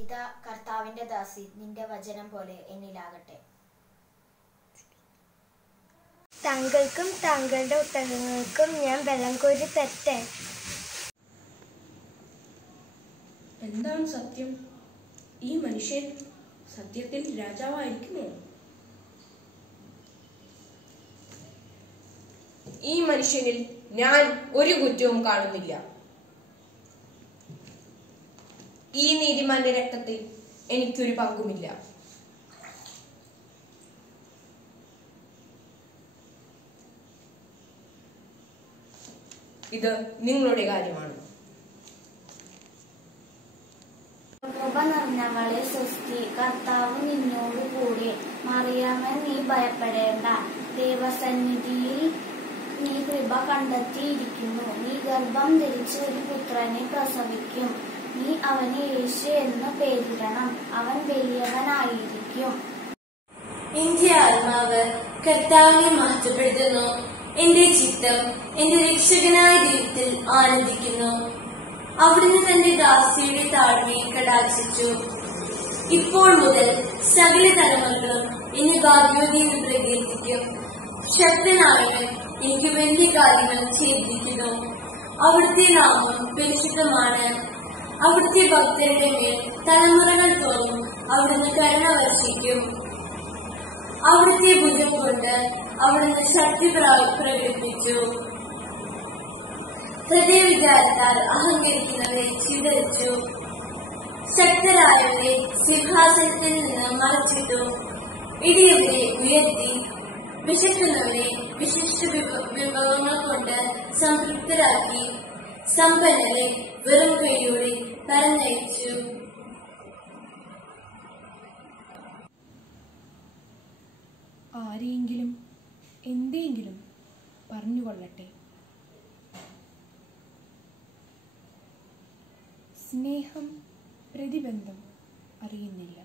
ഇതാ കർത്താവിന്റെ ദാസി, നിന്റെ വചനം പോലെ എന്നിലാകട്ടെ. താങ്കൾക്കും താങ്കളുടെ ഉത്തരങ്ങൾക്കും ഞാൻ വെള്ളം കോരി തരട്ടെ? എന്താണ് സത്യം? ഈ മനുഷ്യൻ സത്യത്തിൽ രാജാവായിരിക്കുമോ? ഈ മനുഷ്യനിൽ ഞാൻ ഒരു കുറ്റവും കാണുന്നില്ല. ഈ നീതിമാന്റെ രക്തത്തിൽ എനിക്കൊരു പങ്കുമില്ല. ഇത് നിങ്ങളുടെ കാര്യമാണ്. കൃപ നിറഞ്ഞവളെ സ്വസ്തി, കർത്താവ് നിന്നോട് കൂടെ. മറിയാമേ, നീ ഭയപ്പെടേണ്ട, ദൈവസന്നിധിയിൽ നീ കൃപ കണ്ടെത്തിയിരിക്കുന്നു. നീ ഗർഭം ധരിച്ച് ഒരു പുത്രനെ പ്രസവിക്കും. നീ അവന് യേശു എന്ന് പേരിടണം. അവൻ വലിയവനായിരിക്കും. എന്റെ ആത്മാവ് കർത്താവിനെ മഹത്വപ്പെടുത്തുന്നു. എന്റെ ചിത്തം എന്റെ രക്ഷകനായ ദൈവത്തിൽ ആനന്ദിക്കുന്നു. അവിടുന്ന് തന്റെ ദാസിയുടെ താഴ്മയെ കടാക്ഷിച്ചു. ഇപ്പോൾ മുതൽ സകല തലമുറകളും എന്നെ ഭാഗ്യവതിയിൽ പ്രകീർത്തിക്കും. ശക്തനായവൻ എനിക്ക് വലിയ കാര്യങ്ങൾ ചെയ്തിരിക്കുന്നു. അവിടുത്തെ നാമം പരിശുദ്ധമാണ്. അവിടുത്തെ ഭക്തരുടെ മേൽ തലമുറകൾ തോറും അവിടുന്ന് കരുണ വർഷിക്കും. അവിടുത്തെ ഭുജം കൊണ്ട് അവിടുന്ന് ശക്തി പ്രകടിപ്പിച്ചു. ഹൃദയവിചാരത്താൽ അഹങ്കരിക്കുന്നവരെ ചിതറിച്ചു. ശക്തരായവരെ സിംഹാസനത്തിൽ നിന്ന് മറച്ചിട്ടു. ഇടിയവരെ ഉയർത്തി. വിശക്കുന്നവരെ വിശിഷ്ട വിഭവങ്ങൾ കൊണ്ട് സംതൃപ്തരാക്കി. സമ്പന്നരെ വെറും കൈയോടെ പറഞ്ഞയച്ചു. ആരെയെങ്കിലും എന്തെങ്കിലും പറഞ്ഞുകൊള്ളട്ടെ. സ്നേഹം പ്രതിബന്ധം അറിയുന്നില്ല.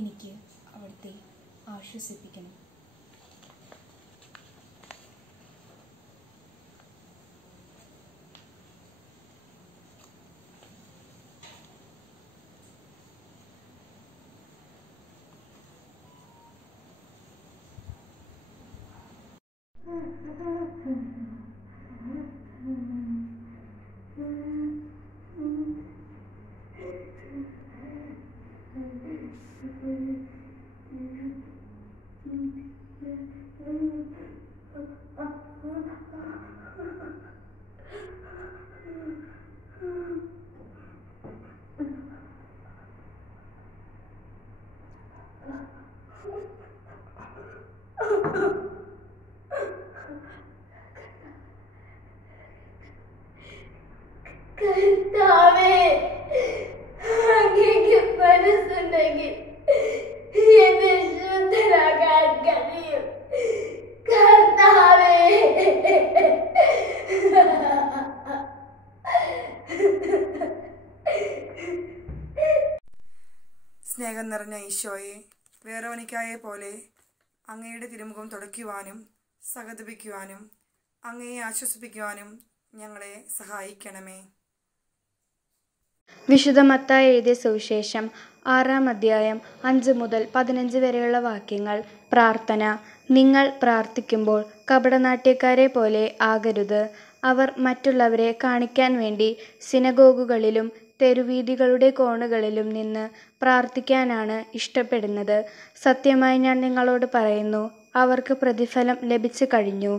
എനിക്ക് അവിടുത്തെ ആശ്വസിപ്പിക്കണം. കർത്താവേ, അങ്ങേക്ക് മനസ്സുണ്ടെങ്കിൽ എന്നെ ശുദ്ധരാകാൻ കഴിയും. കർത്താവേ, സ്നേഹം നിറഞ്ഞ ഈശോയെ, വേറോനിക്കായെ പോലെ അങ്ങയുടെ തിരുമുഖം തുടയ്ക്കുവാനും സഹതപിക്കുവാനും അങ്ങയെ ആശ്വസിപ്പിക്കുവാനും ഞങ്ങളെ സഹായിക്കണമേ. വിശുദ്ധ മത്തായി എഴുതിയ സുവിശേഷം 6-ാം അധ്യായം 5 മുതൽ 15 വരെയുള്ള വാക്യങ്ങൾ. പ്രാർത്ഥന. നിങ്ങൾ പ്രാർത്ഥിക്കുമ്പോൾ കപടനാട്യക്കാരെ പോലെ ആകരുത്. അവർ മറ്റുള്ളവരെ കാണിക്കാൻ വേണ്ടി സിനഗോഗുകളിലും തെരുവീഥികളുടെ കോണുകളിലും നിന്ന് പ്രാർത്ഥിക്കാനാണ് ഇഷ്ടപ്പെടുന്നത്. സത്യമായി ഞാൻ നിങ്ങളോട് പറയുന്നു, അവർക്ക് പ്രതിഫലം ലഭിച്ചു കഴിഞ്ഞു.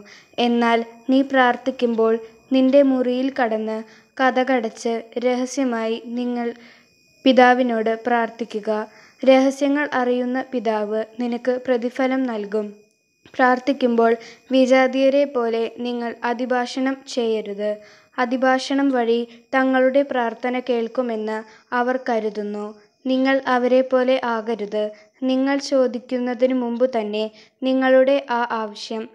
എന്നാൽ നീ പ്രാർത്ഥിക്കുമ്പോൾ നിന്റെ മുറിയിൽ കടന്ന് കതകടച്ച് രഹസ്യമായി നിങ്ങൾ പിതാവിനോട് പ്രാർത്ഥിക്കുക. രഹസ്യങ്ങൾ അറിയുന്ന പിതാവ് നിനക്ക് പ്രതിഫലം നൽകും. പ്രാർത്ഥിക്കുമ്പോൾ വിജാതീയരെ പോലെ നിങ്ങൾ അതിഭാഷണം ചെയ്യരുത്. അതിഭാഷണം വഴി തങ്ങളുടെ പ്രാർത്ഥന കേൾക്കുമെന്ന് അവർ കരുതുന്നു. നിങ്ങൾ അവരെ പോലെ ആകരുത്. നിങ്ങൾ ചോദിക്കുന്നതിനു മുമ്പ് തന്നെ നിങ്ങളുടെ ആ ആവശ്യം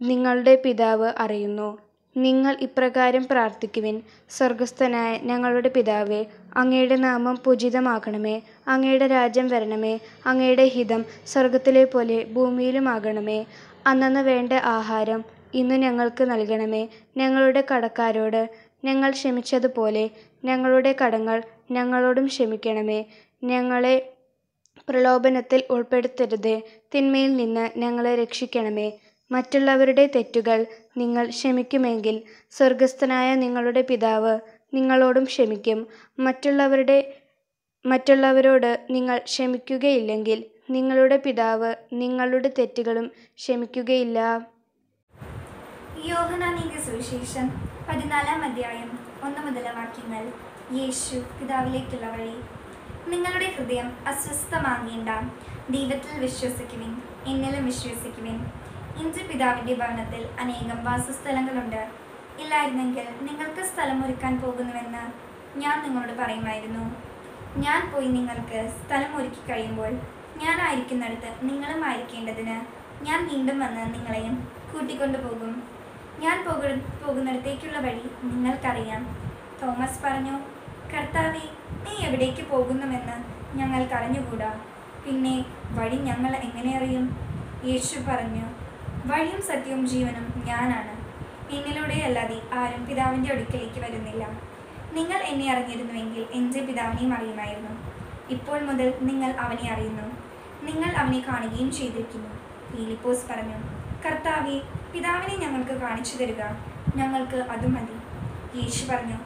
നിങ്ങളുടെ പിതാവ് അറിയുന്നു. നിങ്ങൾ ഇപ്രകാരം പ്രാർത്ഥിക്കുവിൻ: സ്വർഗസ്ഥനായ ഞങ്ങളുടെ പിതാവേ, അങ്ങയുടെ നാമം പൂജിതമാകണമേ. അങ്ങയുടെ രാജ്യം വരണമേ. അങ്ങയുടെ ഹിതം സ്വർഗത്തിലെ പോലെ ഭൂമിയിലുമാകണമേ. അന്നന്ന് വേണ്ട ആഹാരം ഇന്ന് ഞങ്ങൾക്ക് നൽകണമേ. ഞങ്ങളുടെ കടക്കാരോട് ഞങ്ങൾ ക്ഷമിച്ചതുപോലെ ഞങ്ങളുടെ കടങ്ങൾ ഞങ്ങളോടും ക്ഷമിക്കണമേ. ഞങ്ങളെ പ്രലോഭനത്തിൽ ഉൾപ്പെടുത്തരുതേ, തിന്മയിൽ നിന്ന് ഞങ്ങളെ രക്ഷിക്കണമേ. മറ്റുള്ളവരുടെ തെറ്റുകൾ നിങ്ങൾ ക്ഷമിക്കുമെങ്കിൽ സ്വർഗസ്ഥനായ നിങ്ങളുടെ പിതാവ് നിങ്ങളോടും ക്ഷമിക്കും. മറ്റുള്ളവരോട് നിങ്ങൾ ക്ഷമിക്കുകയില്ലെങ്കിൽ നിങ്ങളുടെ പിതാവ് നിങ്ങളുടെ തെറ്റുകളും ക്ഷമിക്കുകയില്ല. യോഹന്നാന്റെ സുവിശേഷം 14-ാം അധ്യായം 1 മുതൽ വാക്യങ്ങൾ. യേശു പിതാവിലേക്കുള്ള വഴി. നിങ്ങളുടെ ഹൃദയം അസ്വസ്ഥമാകേണ്ട. ദൈവത്തിൽ വിശ്വസിക്കുവിൻ, എന്നിലും വിശ്വസിക്കുവിൻ. എൻ്റെ പിതാവിൻ്റെ ഭവനത്തിൽ അനേകം വാസസ്ഥലങ്ങളുണ്ട്. ഇല്ലായിരുന്നെങ്കിൽ നിങ്ങൾക്ക് സ്ഥലം ഒരുക്കാൻ പോകുന്നുവെന്ന് ഞാൻ നിങ്ങളോട് പറയുമായിരുന്നു. ഞാൻ പോയി നിങ്ങൾക്ക് സ്ഥലം ഒരുക്കി കഴിയുമ്പോൾ ഞാനായിരിക്കുന്നിടത്ത് നിങ്ങളും ആയിരിക്കേണ്ടതിന് ഞാൻ വീണ്ടും വന്ന് നിങ്ങളെയും കൂട്ടിക്കൊണ്ടു പോകും. ഞാൻ പോകുന്നിടത്തേക്കുള്ള വഴി നിങ്ങൾക്കറിയാം. തോമസ് പറഞ്ഞു, കർത്താവേ, നീ എവിടേക്ക് പോകുന്നുവെന്ന് ഞങ്ങൾക്കറിഞ്ഞുകൂടാ, പിന്നെ വഴി ഞങ്ങൾ എങ്ങനെ അറിയും? യേശു പറഞ്ഞു, വഴിയും സത്യവും ജീവനും ഞാനാണ്. എന്നിലൂടെ അല്ലാതെ ആരും പിതാവിൻ്റെ അടുക്കലേക്ക് വരുന്നില്ല. നിങ്ങൾ എന്നെ അറിഞ്ഞിരുന്നുവെങ്കിൽ എൻ്റെ പിതാവിനെയും അറിയുമായിരുന്നു. ഇപ്പോൾ മുതൽ നിങ്ങൾ അവനെ അറിയുന്നു, നിങ്ങൾ അവനെ കാണുകയും ചെയ്തിരിക്കുന്നു. ഫിലിപ്പോസ് പറഞ്ഞു, കർത്താവേ, പിതാവിനെ ഞങ്ങൾക്ക് കാണിച്ചു തരിക, ഞങ്ങൾക്ക് അത് മതി. യേശു പറഞ്ഞു,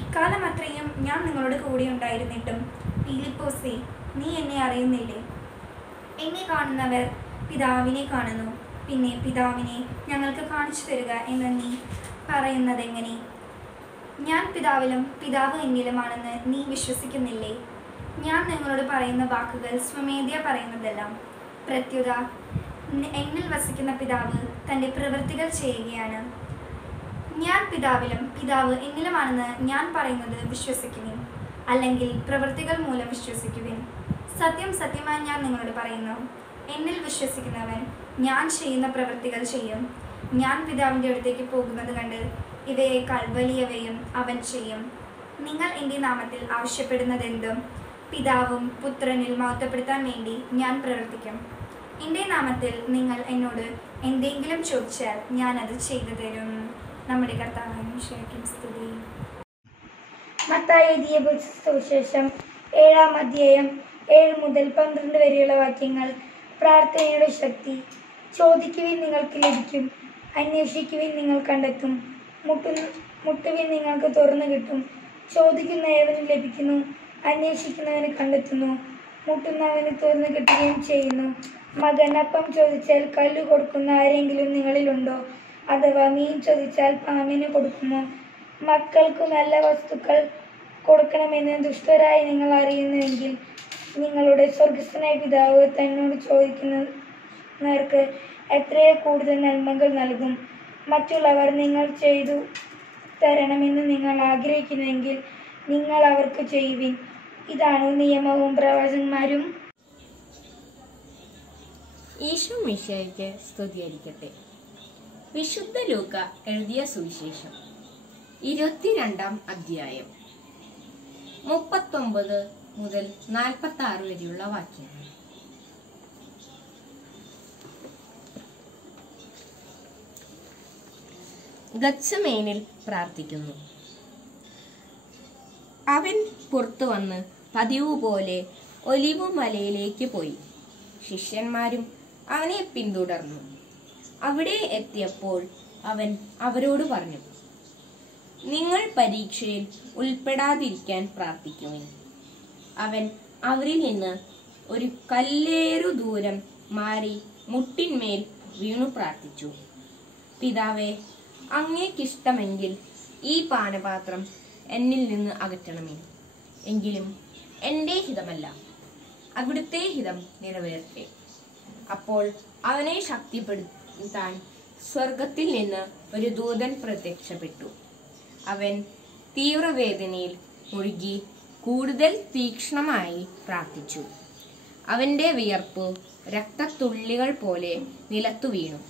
ഇക്കാലം അത്രയും ഞാൻ നിങ്ങളോട് കൂടെ ഉണ്ടായിരുന്നിട്ടും ഫിലിപ്പോസേ, നീ എന്നെ അറിയുന്നില്ലേ? എന്നെ കാണുന്നവർ പിതാവിനെ കാണുന്നു. പിന്നെ പിതാവിനെ ഞങ്ങൾക്ക് കാണിച്ചു തരിക എന്ന് നീ പറയുന്നതെങ്ങനെ? ഞാൻ പിതാവിലും പിതാവ് എന്നിലുമാണെന്ന് നീ വിശ്വസിക്കുന്നില്ലേ? ഞാൻ നിങ്ങളോട് പറയുന്ന വാക്കുകൾ സ്വമേധയാ പറയുന്നതെല്ലാം പ്രത്യുത എന്നിൽ വസിക്കുന്ന പിതാവ് തൻ്റെ പ്രവൃത്തികൾ ചെയ്യുകയാണ്. ഞാൻ പിതാവിലും പിതാവ് എന്നിലുമാണെന്ന് ഞാൻ പറയുന്നത് വിശ്വസിക്കുവിൻ, അല്ലെങ്കിൽ പ്രവൃത്തികൾ മൂലം വിശ്വസിക്കുവിൻ. സത്യം സത്യമായി ഞാൻ നിങ്ങളോട് പറയുന്നു, എന്നിൽ വിശ്വസിക്കുന്നവൻ ഞാൻ ചെയ്യുന്ന പ്രവൃത്തികൾ ചെയ്യും. ഞാൻ പിതാവിൻ്റെ അടുത്തേക്ക് പോകുന്നത് കണ്ട് ഇവയേക്കാൾ വലിയവയും അവൻ ചെയ്യും. നിങ്ങൾ എൻ്റെ നാമത്തിൽ ആവശ്യപ്പെടുന്നതെന്തും പിതാവും പുത്രനിൽ മഹത്വപ്പെടുത്താൻ വേണ്ടി ഞാൻ പ്രവർത്തിക്കും. എൻ്റെ നാമത്തിൽ നിങ്ങൾ എന്നോട് എന്തെങ്കിലും ചോദിച്ചാൽ ഞാൻ അത് ചെയ്തു തരും. നമ്മുടെ കർത്താവിനും ശരിക്കും സ്തുതി. മത്തായി എഴുതിയ സുവിശേഷം 7-ാം അധ്യായം 7 മുതൽ 12 വരെയുള്ള വാക്യങ്ങൾ. പ്രാർത്ഥനയുടെ ശക്തി. ചോദിക്കുവിൻ, നിങ്ങൾക്ക് ലഭിക്കും. അന്വേഷിക്കുവിൻ, നിങ്ങൾ കണ്ടെത്തും. മുട്ടുവിൻ, നിങ്ങൾക്ക് തുറന്നു കിട്ടും. ചോദിക്കുന്ന ഏവനും ലഭിക്കുന്നു, അന്വേഷിക്കുന്നവന് കണ്ടെത്തുന്നു, മുട്ടുന്നവന് തുറന്നു കിട്ടുകയും ചെയ്യുന്നു. മകൻ അപ്പം ചോദിച്ചാൽ കല്ല് കൊടുക്കുന്ന ആരെങ്കിലും നിങ്ങളിലുണ്ടോ? അഥവാ മീൻ ചോദിച്ചാൽ പാമ്പിന് കൊടുക്കുമോ? മക്കൾക്ക് നല്ല വസ്തുക്കൾ കൊടുക്കണമെന്ന് ദുഷ്ടരായി നിങ്ങൾ അറിയുന്നുവെങ്കിൽ നിങ്ങളുടെ സ്വർഗസ്ഥനായ പിതാവ് തന്നോട് ചോദിക്കുന്നവർക്ക് എത്രയോ കൂടുതൽ നന്മകൾ നൽകും. മറ്റുള്ളവർ നിങ്ങൾ ചെയ്തു തരണമെന്ന് നിങ്ങൾ ആഗ്രഹിക്കുന്നുവെങ്കിൽ നിങ്ങൾ അവർക്ക് ചെയ്യുവിൻ. ഇതാണ് നിയമവും പ്രവാചകന്മാരും. ഈശോ മിശിഹായ്ക്ക് സ്തുതിയായിരിക്കട്ടെ. വിശുദ്ധ ലൂക്ക എഴുതിയ സുവിശേഷം 22-ാം അധ്യായം 39 മുതൽ 46 വരെയുള്ള വാക്യങ്ങൾ. ഗത്സമേനിൽ പ്രാർത്ഥിക്കുന്നു. അവൻ പുറത്തു വന്ന് പതിവ് പോലെ ഒലിവ് മലയിലേക്ക് പോയി. ശിഷ്യന്മാരും അവനെ പിന്തുടർന്നു. അവിടെ എത്തിയപ്പോൾ അവൻ അവരോട് പറഞ്ഞു, നിങ്ങൾ പരീക്ഷയിൽ ഉൾപ്പെടാതിരിക്കാൻ പ്രാർത്ഥിക്കുവിൻ. അവൻ അവരിൽ നിന്ന് ഒരു കല്ലേറു ദൂരം മാറി മുട്ടിന്മേൽ വീണു പ്രാർത്ഥിച്ചു, പിതാവേ, അങ്ങേക്കിഷ്ടമെങ്കിൽ ഈ പാനപാത്രം എന്നിൽ നിന്ന് അകറ്റണമേ. എങ്കിലും എൻ്റെ ഹിതമല്ല, അവിടുത്തെ ഹിതം നിറവേറട്ടെ. അപ്പോൾ അവനെ ശക്തിപ്പെടുത്താൻ സ്വർഗത്തിൽ നിന്ന് ഒരു ദൂതൻ പ്രത്യക്ഷപ്പെട്ടു. അവൻ തീവ്രവേദനയിൽ മുഴുകി കൂടുതൽ തീക്ഷ്ണമായി പ്രാർത്ഥിച്ചു. അവന്റെ വിയർപ്പ് രക്തത്തുള്ളികൾ പോലെ നിലത്തു വീണു.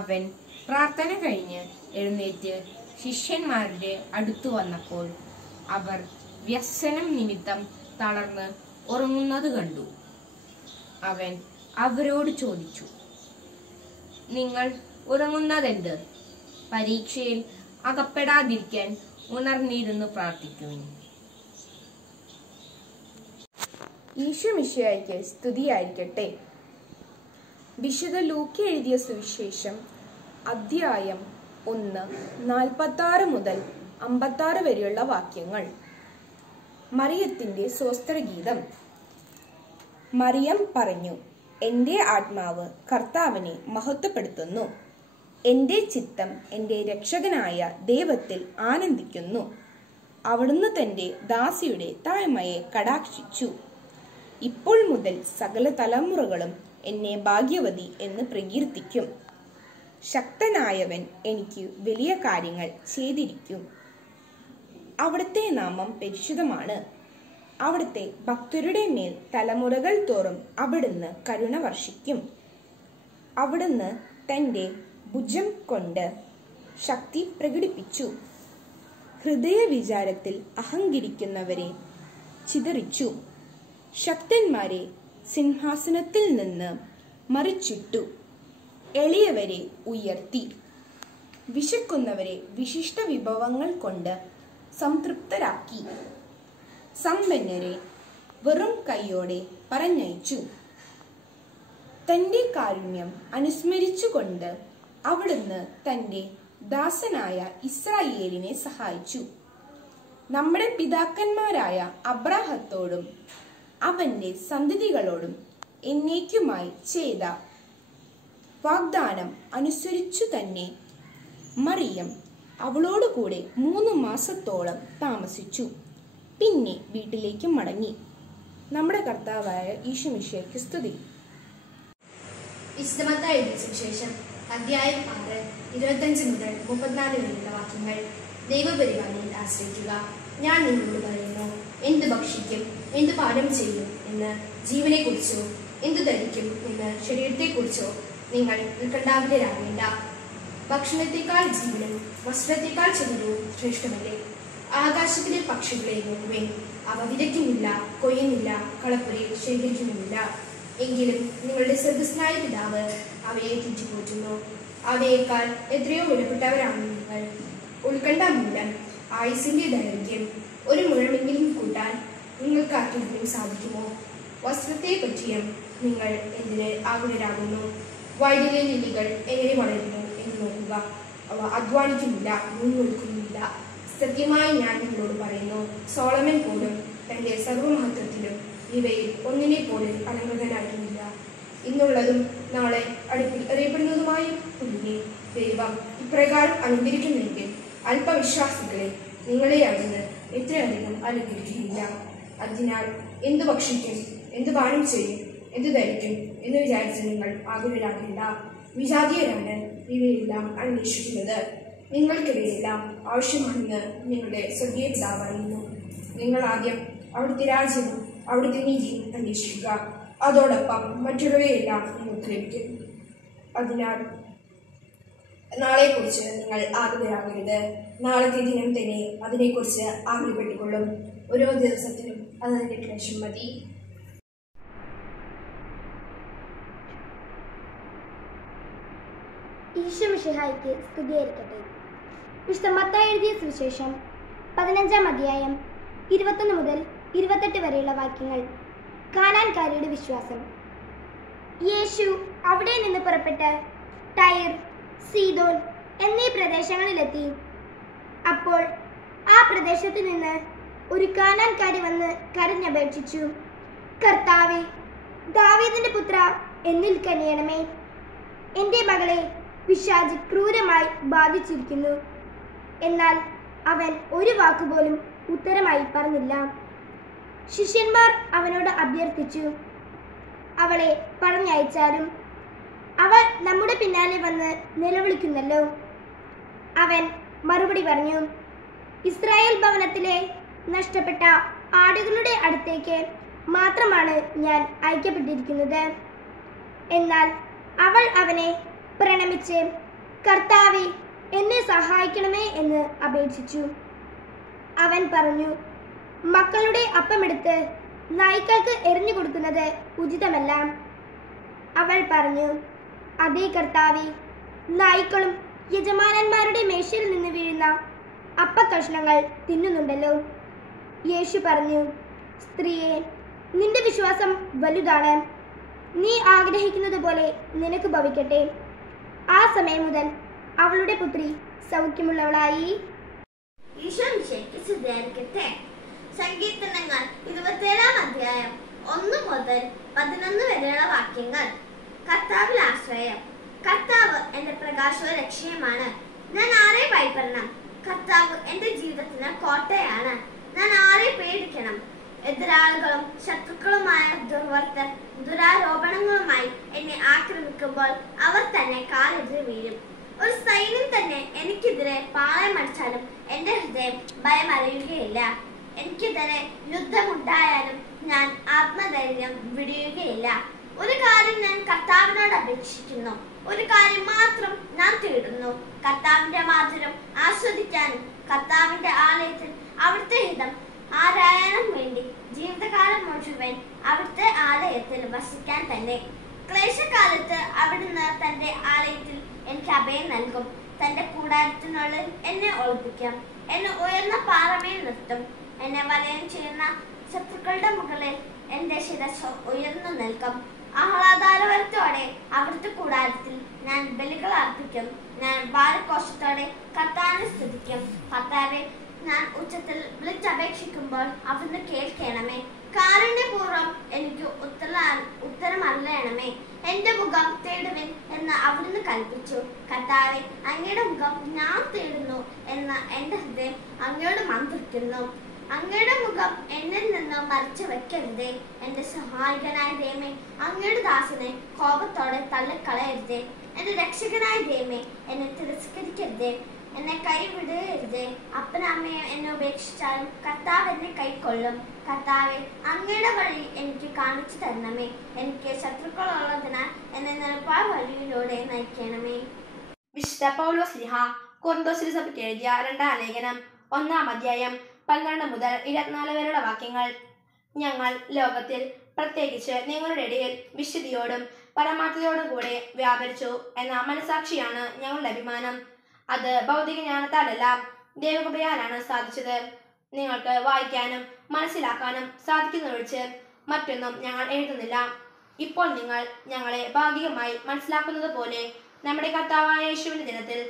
അവൻ പ്രാർത്ഥന കഴിഞ്ഞ് എഴുന്നേറ്റ് ശിഷ്യന്മാരുടെ അടുത്തു വന്നപ്പോൾ അവർ വ്യസനം നിമിത്തം തളർന്ന് ഉറങ്ങുന്നത് കണ്ടു. അവൻ അവരോട് ചോദിച്ചു, നിങ്ങൾ ഉറങ്ങുന്നതെന്ത്? പരീക്ഷയിൽ അകപ്പെടാതിരിക്കാൻ ഉണർന്നിരുന്നു പ്രാർത്ഥിക്കുവിൻ. ഈശോ മിശിഹായ്ക്ക് സ്തുതിയായിരിക്കട്ടെ. വിശുദ്ധ ലൂക്ക എഴുതിയ സുവിശേഷം അധ്യായം 1 46 മുതൽ 56 വരെയുള്ള വാക്യങ്ങൾ. മറിയത്തിന്റെ സ്വസ്ത്രഗീതം. മറിയം പറഞ്ഞു, എൻ്റെ ആത്മാവ് കർത്താവിനെ മഹത്വപ്പെടുത്തുന്നു. എൻ്റെ ചിത്തം എൻ്റെ രക്ഷകനായ ദൈവത്തിൽ ആനന്ദിക്കുന്നു. അവിടുന്ന് തൻ്റെ ദാസിയുടെ താഴ്മയെ കടാക്ഷിച്ചു. ഇപ്പോൾ മുതൽ സകല തലമുറകളും എന്നെ ഭാഗ്യവതി എന്ന് പ്രകീർത്തിക്കും. ശക്തനായവൻ എനിക്ക് വലിയ കാര്യങ്ങൾ ചെയ്തിരിക്കും. അവിടുത്തെ നാമം പരിശുദ്ധമാണ്. അവിടുത്തെ ഭക്തരുടെ മേൽ തലമുറകൾ തോറും അവിടുന്ന് കരുണ വർഷിക്കും. അവിടുന്ന് തൻ്റെ ഭുജം കൊണ്ട് ശക്തി പ്രകടിപ്പിച്ചു. ഹൃദയ വിചാരത്തിൽ അഹങ്കരിക്കുന്നവരെ ചിതറിച്ചു. ശക്തന്മാരെ സിംഹാസനത്തിൽ നിന്ന് മറിച്ചിട്ടു. എളിയവരെ ഉയർത്തി. വിശക്കുന്നവരെ വിശിഷ്ട വിഭവങ്ങൾ കൊണ്ട് സംതൃപ്തരാക്കി. സമ്പന്നരെ വെറും കൈയോടെ പറഞ്ഞയച്ചു. തന്റെ കാരുണ്യം അനുസ്മരിച്ചുകൊണ്ട് അവിടുന്ന് തന്റെ ദാസനായ ഇസ്രായേലിനെ സഹായിച്ചു. നമ്മുടെ പിതാക്കന്മാരായ അബ്രാഹത്തോടും അവന്റെ സന്തതികളോടും എന്നേക്കുമായി ചെയ്ത വാഗ്ദാനം അനുസരിച്ചു തന്നെ മറിയം അവളോടുകൂടെ 3 മാസത്തോളം താമസിച്ചു. പിന്നെ വീട്ടിലേക്ക് മടങ്ങി. നമ്മുടെ കർത്താവായ ഈശോ മിശിഹായ്ക്ക് സ്തുതി. വിശുദ്ധ മത്തായി എഴുതിയ സുവിശേഷം അധ്യായം 6 25 മുതൽ 34 വരെയുള്ള വാക്യങ്ങൾ. ദൈവപരിപാലനയിൽ ആശ്രയിക്കുക. ഞാൻ നിങ്ങളോട് പറയുന്നു, എന്ത് ഭക്ഷിക്കും, എന്ത് പാനം ചെയ്യും എന്ന് ജീവനെക്കുറിച്ചോ എന്ത് ധരിക്കും എന്ന് ശരീരത്തെക്കുറിച്ചോ നിങ്ങൾ ഉത്കണ്ഠാകുലരാകേണ്ട. ഭക്ഷണത്തെക്കാൾ ജീവനും വസ്ത്രത്തെക്കാൾ ചതുരവും ശ്രേഷ്ഠമല്ലേ? ആകാശത്തിലെ പക്ഷികളെ നോക്കുവേൻ. അവ വിതയ്ക്കുന്നില്ല, കൊയ്യുന്നില്ല, കളപ്പുരയിൽ ശേഖരിക്കുന്നുമില്ല. എങ്കിലും നിങ്ങളുടെ സ്വർഗ്ഗസ്ഥനായ പിതാവ് അവയെ തീറ്റിപ്പോറ്റുന്നു. അവയേക്കാൾ എത്രയോ വിലപ്പെട്ടവരാണ് നിങ്ങൾ. ഉത്കണ്ഠ മൂലം ആയുസിന്റെ ദൈർഘ്യം ഒരു മുഴമെങ്കിലും കൂട്ടാൻ നിങ്ങൾക്ക് ആർക്കെങ്കിലും സാധിക്കുമോ? വസ്ത്രത്തെ പറ്റിയും നിങ്ങൾ എന്തിന് ആകുലരാകുന്നു? വയലിലെ ലില്ലികൾ എങ്ങനെ വളരുന്നു എന്ന് നോക്കുക. അവ അധ്വാനിക്കുന്നില്ല, മുന്നൊടുക്കുന്നില്ല. സത്യമായി ഞാൻ നിങ്ങളോട് പറയുന്നു, സോളമൻ പോലും തന്റെ സർവമഹത്വത്തിലും ഇവയിൽ ഒന്നിനെ പോലെ അലങ്കൃതനായിരുന്നില്ല. ഇന്നുള്ളതും നാളെ അറിയപ്പെടുന്നതുമായ പുല്ലിനെ ദൈവം ഇപ്രകാരം അലങ്കരിക്കുന്നെങ്കിൽ അല്പവിശ്വാസികളെ നിങ്ങളെ അവിടുന്ന് എത്രയധികം അലങ്കരിക്കുന്നില്ല. അതിനാൽ എന്ത് ഭക്ഷിക്കും, എന്ത് പാനം ചെയ്യും, എന്ത് ധരിക്കും എന്ന് വിചാരിച്ച് നിങ്ങൾ ആകുലരാകേണ്ട. വിജാതീയരാണ് ഇവയെല്ലാം അന്വേഷിക്കുന്നത്. നിങ്ങൾക്കിവയെല്ലാം ആവശ്യമാണെന്ന് നിങ്ങളുടെ സ്വർഗീയ പിതാവ് അറിയുന്നു. നിങ്ങൾ ആദ്യം അവിടുത്തെ രാജ്യവും അവിടുത്തെ നീതിയും അന്വേഷിക്കുക. അതോടൊപ്പം മറ്റുള്ളവയെല്ലാം നിങ്ങൾക്ക് ലഭിക്കും. അതിനാൽ നാളെക്കുറിച്ച് നിങ്ങൾ ആകുലരാകരുത്. നാളത്തെ ദിനം തന്നെ അതിനെക്കുറിച്ച് ആകുലപ്പെട്ടുകൊള്ളും. ഓരോ ദിവസത്തിനും അതിന്റെ ക്ലേശം മതി. ഈശോ മിശിഹായ്ക്ക് സ്തുതിയായിരിക്കട്ടെ. വിശുദ്ധ മത്തായി എഴുതിയ സുവിശേഷം 15-ാം അധ്യായം 21 മുതൽ 28 വരെയുള്ള വാക്യങ്ങൾ. കാനാൻകാരിയുടെ വിശ്വാസം. യേശു അവിടെ നിന്ന് പുറപ്പെട്ട് ടൈർ, സീദോൻ എന്നീ പ്രദേശങ്ങളിലെത്തി. അപ്പോൾ ആ പ്രദേശത്തു നിന്ന് ഒരു കാനാൻകാരി വന്ന് കരഞ്ഞപേക്ഷിച്ചു, കർത്താവേ, ദാവീദിന്റെ പുത്ര, എന്നിൽ കനിയണമേ. എൻ്റെ മകളെ പിശാച് ക്രൂരമായി ബാധിച്ചിരിക്കുന്നു. എന്നാൽ അവൻ ഒരു വാക്കുപോലും ഉത്തരമായി പറഞ്ഞില്ല. ശിഷ്യന്മാർ അവനോട് അഭ്യർത്ഥിച്ചു, അവളെ പറഞ്ഞയച്ചാലും അവൾ നമ്മുടെ പിന്നാലെ വന്ന് നിലവിളിക്കുന്നല്ലോ. അവൻ മറുപടി പറഞ്ഞു, ഇസ്രായേൽ ഭവനത്തിലെ നഷ്ടപ്പെട്ട ആടുകളുടെ അടുത്തേക്ക് മാത്രമാണ് ഞാൻ അയക്കപ്പെട്ടിരിക്കുന്നത്. എന്നാൽ അവൾ അവനെ പ്രണമിച്ച്, കർത്താവേ, എന്നെ സഹായിക്കണമേ എന്ന് അപേക്ഷിച്ചു. അവൻ പറഞ്ഞു, മക്കളുടെ അപ്പമെടുത്ത് നായ്ക്കൾക്ക് എറിഞ്ഞു കൊടുക്കുന്നത് ഉചിതമല്ല. അവൾ പറഞ്ഞു, അതേ കർത്താവേ, നായ്ക്കളും യജമാനന്മാരുടെ മേശയിൽ നിന്ന് വീഴുന്ന അപ്പക്കഷ്ണങ്ങൾ തിന്നുന്നുണ്ടല്ലോ. യേശു പറഞ്ഞു, സ്ത്രീയെ, നിന്റെ വിശ്വാസം വലുതാണ്. നീ ആഗ്രഹിക്കുന്നത് പോലെ നിനക്ക് ഭവിക്കട്ടെ. ആ സമയം മുതൽ അവളുടെ പുത്രി സൗഖ്യമുള്ളവളായി. ഈശോ മിശിഹായ്ക്ക് സ്തുതിയായിരിക്കട്ടെ. സങ്കീർത്തനങ്ങൾ 27-ാം അധ്യായം 1 മുതൽ 11 വരെയുള്ള വാക്യങ്ങൾ. കർത്താവിൽ ആശ്രയം. കർത്താവ് എന്റെ പ്രകാശവും രക്ഷയുമാണ്. ഞാൻ ആരെ ഭയപ്പെടണം? കർത്താവ് എന്റെ ജീവിതത്തിന് കോട്ടയാണ്. ഞാൻ ആരെ പേടിക്കണം? എതിരാളികളും ശത്രുക്കളുമായ ദുർവർത്തർ ദുരാരോപണങ്ങളുമായി എന്നെ ആക്രമിക്കുമ്പോൾ അവർ തന്നെ കാലെതിരെ വീഴും. ഒരു സൈന്യം തന്നെ എനിക്കെതിരെ പാളയമടിച്ചാലും എന്റെ ഹൃദയം ഭയമറിയുകയില്ല. എനിക്കെതിരെ യുദ്ധമുണ്ടായാലും ഞാൻ ആത്മധൈര്യം വിടുകയില്ല. ഒരു കാര്യം ഞാൻ കർത്താവിനോട് അപേക്ഷിക്കുന്നു, ഒരു കാര്യം മാത്രം ഞാൻ തേടുന്നു, കർത്താവിന്റെ മാധുര്യം ആസ്വദിക്കാനും കർത്താവിന്റെ ആലയത്തിൽ അവിടുത്തെ ഹിതം ആരായാനും വേണ്ടി ജീവിതകാലം മുഴുവൻ അവിടുത്തെ ആലയത്തിൽ വസിക്കാൻ തന്നെ. ക്ലേശകാലത്ത് അവിടുന്ന് തന്റെ ആലയത്തിൽ എനിക്ക് അഭയം നൽകും. തന്റെ കൂടാരത്തിനുള്ളിൽ എന്നെ ഒളിപ്പിക്കും. എന്നെ ഉയർന്ന പാറമേൽ നിർത്തും. എന്നെ വലയം ചെയ്യുന്ന ശത്രുക്കളുടെ മുകളിൽ എന്റെ ശിരസ് ഉയർന്നു നിൽക്കും. ആഹ്ലാദാരവരത്തോടെ അവിടുത്തെ കൂടാരത്തിൽ ഞാൻ ബലികൾ അർപ്പിക്കും. ഞാൻ വാരഘോഷത്തോടെ കർത്താവിനെ സ്തുതിക്കും. കർത്താവെ, ഞാൻ ഉച്ചത്തിൽ വിളിച്ചപേക്ഷിക്കുമ്പോൾ അവിടുന്ന് കേൾക്കണമേ. കാരുണ്യപൂർവ്വം എനിക്ക് ഉത്തരം അറിയണമേ. എന്റെ മുഖം തേടുവിൻ എന്ന് അവിടുന്ന് കൽപ്പിച്ചു. കർത്താവെ, അങ്ങയുടെ മുഖം ഞാൻ തേടുന്നു എന്ന് എന്റെ ഹൃദയം അങ്ങയോട് മന്ത്രിക്കുന്നു. അങ്ങയുടെ മുഖം എന്നിൽ നിന്ന് മറിച്ചു വെക്കരുതേ. എന്റെ സഹായകനായ ദൈവമേ, അങ്ങയുടെ ദാസനെ കോപത്തോടെ തള്ളിക്കളയരുതേ. എന്റെ രക്ഷകനായ ദൈവമേ, എന്നെ തിരസ്കരിക്കരുതേ. എന്നെ കൈവിടരുതേ. അപ്പനമ്മയെ എന്നെ ഉപേക്ഷിച്ചാലും കർത്താവ് എന്നെ കൈക്കൊള്ളും. കർത്താവെ, അങ്ങയുടെ വഴി എനിക്ക് കാണിച്ചു തരണമേ. എനിക്ക് ശത്രുക്കളുള്ളതിനാൽ എന്നെ നിലപാട് വഴിയിലൂടെ നയിക്കണമേ. വിശുദ്ധ പൗലോസ് ശ്ലീഹ കൊറിന്തോസ് സഭയ്ക്ക് എഴുതിയ 2-ാം ലേഖനം 1-ാം അധ്യായം 12 മുതൽ 24 വരെയുള്ള വാക്യങ്ങൾ. ഞങ്ങൾ ലോകത്തിൽ, പ്രത്യേകിച്ച് നിങ്ങളുടെ ഇടയിൽ വിശുദ്ധിയോടും പരമാർത്ഥതയോടും കൂടെ വ്യാപരിച്ചു എന്ന മനസാക്ഷിയാണ് ഞങ്ങളുടെ അഭിമാനം. അത് ഭൗതിക ജ്ഞാനത്താലല്ല, ദൈവകൃപയാലാണ് സാധിച്ചത്. നിങ്ങൾക്ക് വായിക്കാനും മനസ്സിലാക്കാനും സാധിക്കുന്നതൊഴിച്ച് മറ്റൊന്നും ഞങ്ങൾ എഴുതുന്നില്ല. ഇപ്പോൾ നിങ്ങൾ ഞങ്ങളെ ഭാഗികമായി മനസ്സിലാക്കുന്നത് പോലെ നമ്മുടെ കർത്താവായ യേശുവിന്റെ ദിനത്തിൽ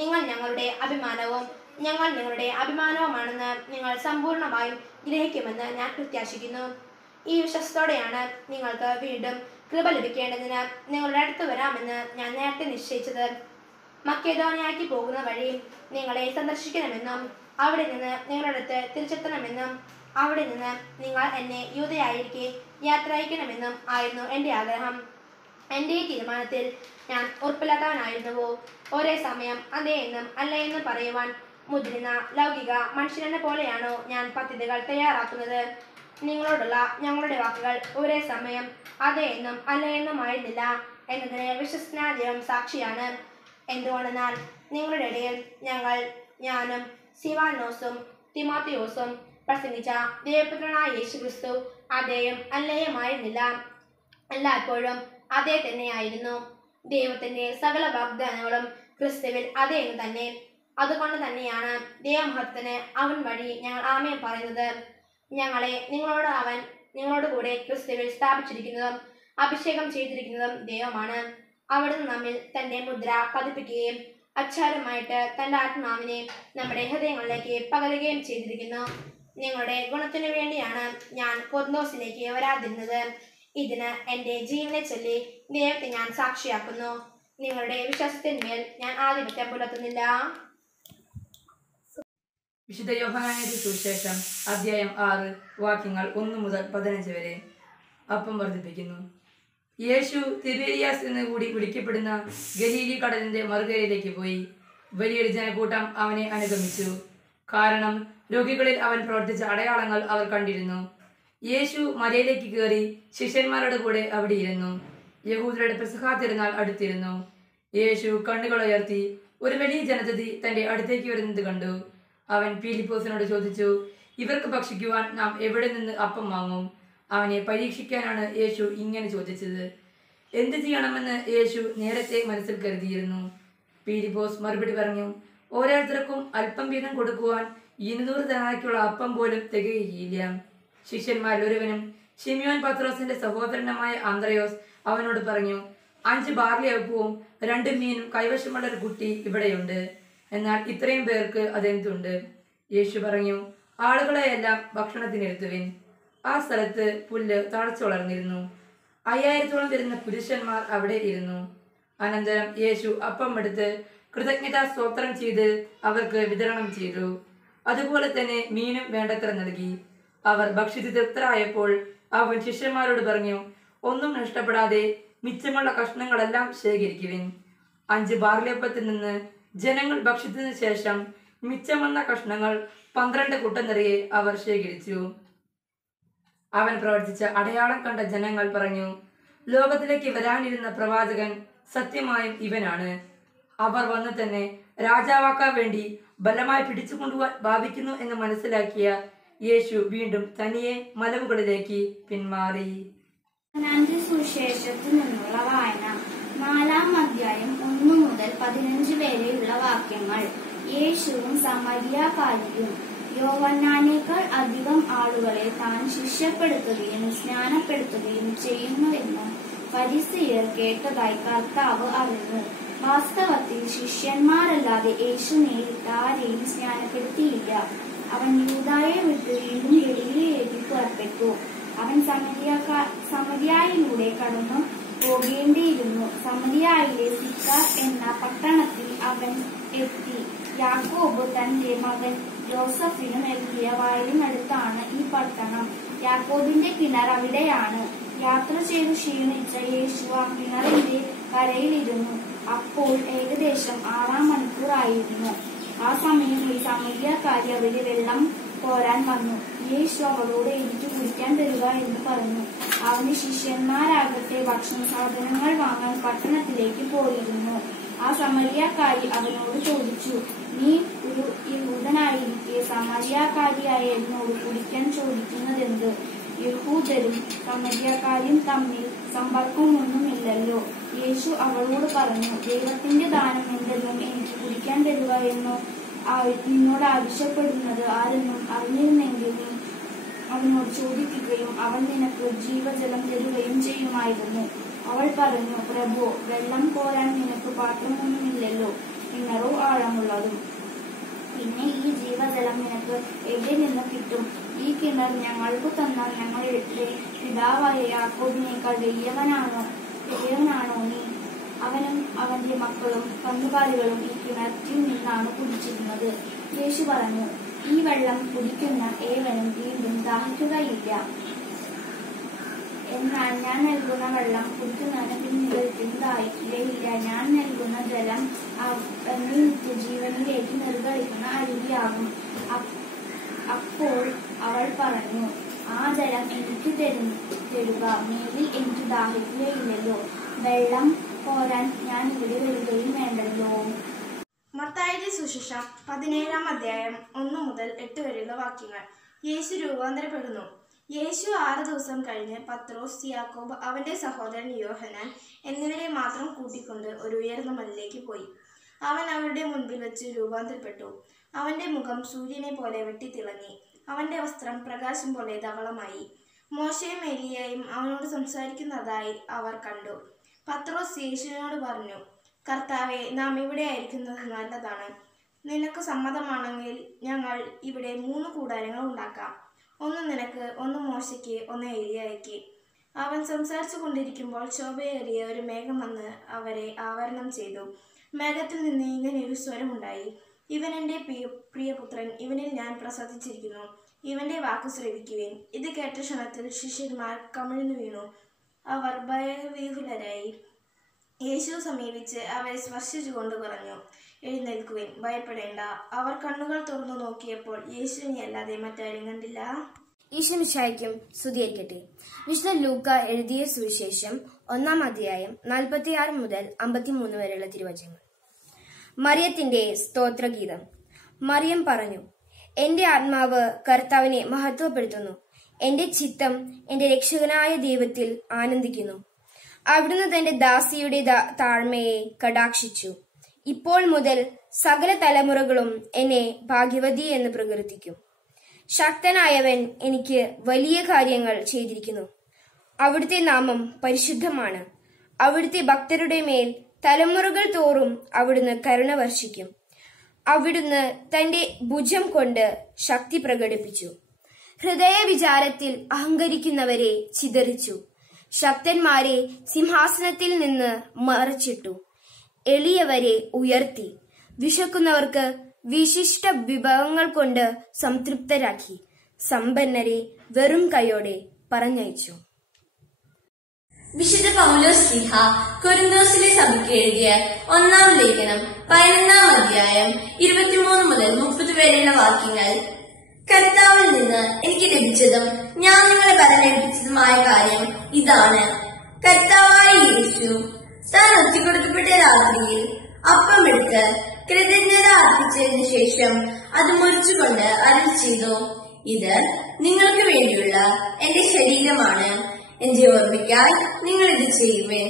നിങ്ങൾ ഞങ്ങളുടെ അഭിമാനവും ഞങ്ങൾ നിങ്ങളുടെ അഭിമാനവുമാണെന്ന് നിങ്ങൾ സമ്പൂർണമായും ഗ്രഹിക്കുമെന്ന് ഞാൻ പ്രത്യാശിക്കുന്നു. ഈ വിശ്വാസത്തോടെയാണ് നിങ്ങൾക്ക് വീണ്ടും കൃപ ലഭിക്കേണ്ടതിന് നിങ്ങളുടെ അടുത്ത് വരാമെന്ന് ഞാൻ നേരത്തെ നിശ്ചയിച്ചത്. മക്കെദോനിയയ്ക്ക് പോകുന്ന വഴി നിങ്ങളെ സന്ദർശിക്കണമെന്നും അവിടെ നിന്ന് നിങ്ങളുടെ അടുത്ത് തിരിച്ചെത്തണമെന്നും അവിടെ നിന്ന് നിങ്ങൾ എന്നെ യൂദയായിരിക്കെ യാത്ര അയക്കണമെന്നും ആയിരുന്നു എൻ്റെ ആഗ്രഹം. എൻ്റെ ഈ തീരുമാനത്തിൽ ഞാൻ ഉറപ്പില്ലാത്തവനായിരുന്നുവോ? ഒരേ സമയം അതെ എന്നും അല്ല എന്നും പറയുവാൻ മുതിരുന്ന ലൗകിക മനുഷ്യനെന്ന പോലെയാണോ ഞാൻ പദ്ധതികൾ തയ്യാറാക്കുന്നത്? നിങ്ങളോടുള്ള ഞങ്ങളുടെ വാക്കുകൾ ഒരേ സമയം അതെ എന്നും അല്ല എന്നും ആയിരുന്നില്ല എന്നതിന് വിശ്വസ്തനായ ദൈവം സാക്ഷിയാണ്. എന്തുകൊണ്ടെന്നാൽ നിങ്ങളുടെ ഇടയിൽ ഞാനും സിവാനോസും തിമോത്തിയോസും പ്രസംഗിച്ച ദൈവപുത്രനായ യേശുക്രിസ്തു അതേയും അല്ലയുമായിരുന്നില്ല, എല്ലായ്പ്പോഴും അതേ തന്നെയായിരുന്നു. ദൈവത്തിന്റെ സകല വാഗ്ദാനങ്ങളും ക്രിസ്തുവിൽ അതേ എന്ന് തന്നെ. അതുകൊണ്ട് തന്നെയാണ് ദൈവമഹത്വത്തിന് അവൻ വഴി ഞങ്ങൾ ആമേൻ പറയുന്നത്. ഞങ്ങളെ നിങ്ങളോട് കൂടെ ക്രിസ്തുവിൽ സ്ഥാപിച്ചിരിക്കുന്നതും അഭിഷേകം ചെയ്തിരിക്കുന്നതും ദൈവമാണ്. അവിടുന്ന് നമ്മിൽ തന്റെ മുദ്ര പതിപ്പിക്കുകയും അച്ചാരമായിട്ട് തന്റെ ആത്മാവിനെ നമ്മുടെ ഹൃദയങ്ങളിലേക്ക് പകരുകയും ചെയ്തിരിക്കുന്നു. നിങ്ങളുടെ ഗുണത്തിനു വേണ്ടിയാണ് ഞാൻ കൊറിന്തോസിലേക്ക് വരാതിരുന്നത്. ഇതിന് എൻ്റെ ജീവനെ ചൊല്ലി ദൈവത്തെ ഞാൻ സാക്ഷിയാക്കുന്നു. നിങ്ങളുടെ വിശ്വാസത്തിന്മേൽ ഞാൻ ആധിപത്യം പുലർത്തുന്നില്ല. വിശുദ്ധ യോഹന്നാന്റെ സുവിശേഷം അധ്യായം 6 വാക്യങ്ങൾ 1 മുതൽ 15 വരെ. അപ്പം വർദ്ധിപ്പിക്കുന്നു. യേശു തിബേരിയാസ് എന്ന് കൂടി വിളിക്കപ്പെടുന്ന ഗലീലി കടലിന്റെ മറുകരയിലേക്ക് പോയി. വലിയൊരു ജനക്കൂട്ടം അവനെ അനുഗമിച്ചു. കാരണം രോഗികളിൽ അവൻ പ്രവർത്തിച്ച അടയാളങ്ങൾ അവർ കണ്ടിരുന്നു. യേശു മലയിലേക്ക് കയറി ശിഷ്യന്മാരുടെ കൂടെ അവിടെ ഇരുന്നു. യഹൂദരുടെ പെസഹാ തിരുനാൾ അടുത്തിരുന്നു. യേശു കണ്ണുകൾ ഉയർത്തി ഒരു വലിയ ജനതതി തന്റെ അടുത്തേക്ക് വരുന്നത് കണ്ടു. അവൻ ഫിലിപ്പോസിനോട് ചോദിച്ചു, ഇവർക്ക് ഭക്ഷിക്കുവാൻ നാം എവിടെ നിന്ന് അപ്പം വാങ്ങും? അവനെ പരീക്ഷിക്കാനാണ് യേശു ഇങ്ങനെ ചോദിച്ചത്. എന്ത് ചെയ്യണമെന്ന് യേശു നേരത്തെ മനസ്സിൽ കരുതിയിരുന്നു. ഫിലിപ്പോസ് മറുപടി പറഞ്ഞു, ഓരോരുത്തർക്കും അല്പം വീതം കൊടുക്കുവാൻ 200 ദേനാറിക്കുള്ള അപ്പം പോലും തികയില്ല. ശിഷ്യന്മാരിൽ ഒരുവനും ശിമിയോൻ പത്രോസിന്റെ സഹോദരനുമായ അന്ത്രയോസ് അവനോട് പറഞ്ഞു, 5 ബാർലി അപ്പവും 2 മീനും കൈവശമുള്ള ഒരു കുട്ടി ഇവിടെയുണ്ട്. എന്നാൽ ഇത്രയും പേർക്ക് അതെന്തുണ്ട്? യേശു പറഞ്ഞു, ആളുകളെയെല്ലാം ഭക്ഷണത്തിനിരുത്തുവിൻ. ആ സ്ഥലത്ത് പുല്ല് തഴച്ചു വളർന്നിരുന്നു. 5000-ഓളം വരുന്ന പുരുഷന്മാർ അവിടെ ഇരുന്നു. അനന്തരം യേശു അപ്പം എടുത്ത് കൃതജ്ഞതാ സ്തോത്രം ചെയ്ത് അവർക്ക് വിതരണം ചെയ്തു. അതുപോലെ തന്നെ മീനും വേണ്ടത്ര നൽകി. അവർ ഭക്ഷിച്ച് തൃപ്തരായപ്പോൾ അവൻ ശിഷ്യന്മാരോട് പറഞ്ഞു, ഒന്നും നഷ്ടപ്പെടാതെ മിച്ചമുള്ള കഷ്ണങ്ങളെല്ലാം ശേഖരിക്കുവിൻ. 5 ബാർലിയപ്പത്തിൽ നിന്ന് ജനങ്ങൾ ഭക്ഷിച്ചതിനു ശേഷം മിച്ചം വന്ന കഷ്ണങ്ങൾ 12 കുട്ട നിറയെ അവർ ശേഖരിച്ചു. അവൻ പ്രവർത്തിച്ച അടയാളം കണ്ട ജനങ്ങൾ പറഞ്ഞു, ലോകത്തിലേക്ക് വരാനിരുന്ന പ്രവാചകൻ സത്യമായും ഇവനാണ്. അവർ വന്നു തന്നെ രാജാവാക്കാൻ വേണ്ടി ബലമായി പിടിച്ചുകൊണ്ടുപോകാൻ ഭാവിക്കുന്നു എന്ന് മനസ്സിലാക്കിയ യേശു വീണ്ടും തനിയെ മലമുകളിലേക്ക് പിന്മാറി. സുവിശേഷത്തിൽ നിന്നുള്ള വായന. 4-ാം അധ്യായം 1 മുതൽ 15 വരെയുള്ള വാക്യങ്ങൾ. യേശുവും സമരിയാക്കാരിയും യോഹന്നാനേക്കാൾ അധികം ആളുകളെ താൻ ശിഷ്യപ്പെടുത്തുകയും സ്നാനപ്പെടുത്തുകയും ചെയ്യുന്നുവെന്ന് ഫരിസേയർ കേട്ടതായി കർത്താവ് അറിഞ്ഞു. വാസ്തവത്തിൽ ശിഷ്യന്മാരല്ലാതെ യേശു നേരിട്ട് ആരെയും സ്നാനപ്പെടുത്തിയില്ല. അവൻ യൂദായെ വിട്ട് വീണ്ടും ഗലീലയിലേക്ക് പുറപ്പെട്ടു. അവൻ സമരിയായിലൂടെ കടന്നു പോകേണ്ടിയിരുന്നു. സമരിയായിലെ സിക്കാർ എന്ന പട്ടണത്തിൽ അവൻ എത്തി. യാക്കോബ് തന്റെ മകൻ ജോസഫിനു നൽകിയ വയലിനടുത്താണ് ഈ പട്ടണം. യാക്കോബിന്റെ കിണർ അവിടെയാണ്. യാത്ര ചെയ്ത് ക്ഷീണിച്ച യേശു ആ കിണറിന്റെ കരയിലിരുന്നു. അപ്പോൾ ഏകദേശം 6-ാം മണിക്കൂറായിരുന്നു. ആ സമയം ഈ സമരിയാക്കാരി അവിടെ വെള്ളം കോരാൻ വന്നു. യേശു അവളോട് എനിക്ക് കുടിക്കാൻ തരിക എന്ന് പറഞ്ഞു. അവന്റെ ശിഷ്യന്മാരാകട്ടെ ഭക്ഷണ സാധനങ്ങൾ വാങ്ങാൻ പട്ടണത്തിലേക്ക് പോയിരുന്നു. ആ സമരിയാക്കാരി അവനോട് ചോദിച്ചു, നീ ഒരു യഹൂദനായിരിക്കെ സമരിയാക്കാരിയായ എന്നോട് കുടിക്കാൻ ചോദിക്കുന്നതെന്ത്? യഹൂദരും സമരിയാക്കാരിയും തമ്മിൽ സമ്പർക്കമൊന്നുമില്ലല്ലോ. യേശു അവളോട് പറഞ്ഞു, ദൈവത്തിന്റെ ദാനം എന്തെന്നും എനിക്ക് കുടിക്കാൻ തരിക എന്നോ നിന്നോട് ആവശ്യപ്പെടുന്നത് ആരെന്നും അറിഞ്ഞിരുന്നെങ്കിൽ നീ അവനോട് ചോദിക്കുകയും അവൻ നിനക്ക് ജീവജലം തരുകയും ചെയ്യുമായിരുന്നു. അവൾ പറഞ്ഞു, പ്രഭു, വെള്ളം കോരാൻ നിനക്ക് പാത്രമൊന്നുമില്ലല്ലോ, കിണറോ ആഴമുള്ളതും. പിന്നെ ഈ ജീവജലം നിനക്ക് എവിടെ നിന്ന് കിട്ടും? ഈ കിണർ ഞങ്ങൾക്ക് തന്നാൽ ഞങ്ങളുടെ പിതാവായ യാക്കോബിനേക്കാൾ വലിയവനാണോ നീ? അവനും അവന്റെ മക്കളും കന്നുകാലികളും ഈ കിണറ്റിൽ നിന്നാണ് കുടിച്ചിരുന്നത്. യേശു പറഞ്ഞു, ഈ വെള്ളം കുടിക്കുന്ന ഏവനും വീണ്ടും ദാഹിക്കുകയില്ല. എന്നാൽ ഞാൻ നൽകുന്ന വെള്ളം കുടിക്കുന്നതിന് പിന്നിൽ ദാഹിക്കുകയില്ല. ഞാൻ നൽകുന്ന ജലം നിത്യജീവനിലേക്ക് നിർഗളിക്കുന്ന അരുവിയാകും. അപ്പോൾ അവൾ പറഞ്ഞു, ആ ജലം എനിക്ക് തരുക. മേലിൽ എനിക്ക് ദാഹിക്കുകയില്ലല്ലോ. വെള്ളം കോരാൻ ഞാൻ ഇവിടെ വരികയും വേണ്ടല്ലോ. മത്തായിയുടെ സുവിശേഷം 17-ാം അധ്യായം 1 മുതൽ 8 വരെയുള്ള വാക്യങ്ങൾ. യേശു രൂപാന്തരപ്പെടുന്നു. യേശു 6 ദിവസം കഴിഞ്ഞ് പത്രോസ്, യാക്കോബ്, അവന്റെ സഹോദരൻ യോഹന്നാൻ എന്നിവരെ മാത്രം കൂട്ടിക്കൊണ്ട് ഒരു ഉയർന്ന മലയിലേക്ക് പോയി. അവൻ അവരുടെ മുൻപിൽ വെച്ച് രൂപാന്തരപ്പെട്ടു. അവന്റെ മുഖം സൂര്യനെ പോലെ വെട്ടിത്തിളങ്ങി. അവന്റെ വസ്ത്രം പ്രകാശം പോലെ ധവളമായി. മോശയും ഏലിയായും അവനോട് സംസാരിക്കുന്നതായി അവർ കണ്ടു. പത്രോസ് യേശുവിനോട് പറഞ്ഞു, കർത്താവെ, നാം ഇവിടെ ആയിരിക്കുന്നത് നല്ലതാണ്. നിനക്ക് സമ്മതമാണെങ്കിൽ ഞങ്ങൾ ഇവിടെ 3 കൂടാരങ്ങൾ ഉണ്ടാക്കാം. ഒന്ന് നിനക്ക്, ഒന്ന് മോശയ്ക്ക്, ഒന്ന് ഏലിയായ്ക്ക്. അവൻ സംസാരിച്ചു കൊണ്ടിരിക്കുമ്പോൾ ശോഭയേറിയ ഒരു മേഘം വന്ന് അവരെ ആവരണം ചെയ്തു. മേഘത്തിൽ നിന്ന് ഇങ്ങനെയൊരു സ്വരമുണ്ടായി, ഇവൻ എൻ്റെ പ്രിയപുത്രൻ, ഇവനിൽ ഞാൻ പ്രസാദിച്ചിരിക്കുന്നു. ഇവന്റെ വാക്ക് ശ്രവിക്കുവിൻ. ഇത് കേട്ട ക്ഷണത്തിൽ ശിഷ്യന്മാർ കമിഴ്ന്നു വീണു. അവർ ഭയവിഹുലരായി. യേശു സമീപിച്ച് അവരെ സ്പർശിച്ചുകൊണ്ട് പറഞ്ഞു, എഴുന്നേൽക്കുവിൻ, ഭയപ്പെടേണ്ട. അവർ കണ്ണുകൾ തുറന്നു നോക്കിയപ്പോൾ യേശുവിനെ അല്ലാതെ മറ്റാരും കണ്ടില്ല. ഈശോമിശിഹായ്ക്കും സ്തുതിയായിരിക്കട്ടെ. വിശുദ്ധ ലൂക്ക എഴുതിയ സുവിശേഷം 1-ാം അധ്യായം 46 മുതൽ 53 വരെയുള്ള തിരുവചനങ്ങൾ. മറിയത്തിന്റെ സ്തോത്രഗീതം. മറിയം പറഞ്ഞു, എന്റെ ആത്മാവ് കർത്താവിനെ മഹത്വപ്പെടുത്തുന്നു. എന്റെ ചിത്തം എന്റെ രക്ഷകനായ ദൈവത്തിൽ ആനന്ദിക്കുന്നു. അവിടുന്ന് തന്റെ ദാസിയുടെ താഴ്മയെ കടാക്ഷിച്ചു. ഇപ്പോൾ മുതൽ സകല തലമുറകളും എന്നെ ഭാഗ്യവതി എന്ന് പ്രകീർത്തിക്കും. ശക്തനായവൻ എനിക്ക് വലിയ കാര്യങ്ങൾ ചെയ്തിരിക്കുന്നു. അവിടുത്തെ നാമം പരിശുദ്ധമാണ്. അവിടുത്തെ ഭക്തരുടെ മേൽ തലമുറകൾ തോറും അവിടുന്ന് കരുണ വർഷിക്കും. അവിടുന്ന് തന്റെ ഭുജം കൊണ്ട് ശക്തി പ്രകടിപ്പിച്ചു. ഹൃദയ വിചാരത്തിൽ അഹങ്കരിക്കുന്നവരെ ചിതറിച്ചു. ശക്തന്മാരെ സിംഹാസനത്തിൽ നിന്ന് മറച്ചിട്ടു. എളിയവരെ ഉയർത്തി. വിശക്കുന്നവർക്ക് വിശിഷ്ട വിഭവങ്ങൾ കൊണ്ട് സംതൃപ്തരാക്കി. സമ്പന്നരെ വെറും കൈയോടെ പറഞ്ഞയച്ചു. വിശുദ്ധ പൗലോസ് ശ്ലീഹ കൊരിന്തോസിലെ സഭയ്ക്ക് എഴുതിയ 1-ാം ലേഖനം 11-ാം അധ്യായം 23 മുതൽ 30 വരെയുള്ള വാക്യങ്ങൾ. കർത്താവിൽ നിന്ന് എനിക്ക് ലഭിച്ചതും ഞാൻ നിങ്ങളെ ഭരമേൽപ്പിച്ചതുമായ കാര്യം ഇതാണ്. കർത്താവായ യേശു താൻ ഒറ്റിക്കൊടുക്കപ്പെട്ട രാത്രിയിൽ അപ്പമെടുത്ത് കൃതജ്ഞത അർപ്പിച്ചതിനു ശേഷം അത് മുറിച്ചുകൊണ്ട് അരുളി ചെയ്തു, ഇത് നിങ്ങൾക്ക് വേണ്ടിയുള്ള എന്റെ ശരീരമാണ്. എന്റെ ഓർമ്മയ്ക്കായി നിങ്ങൾ ഇത് ചെയ്യുവേ.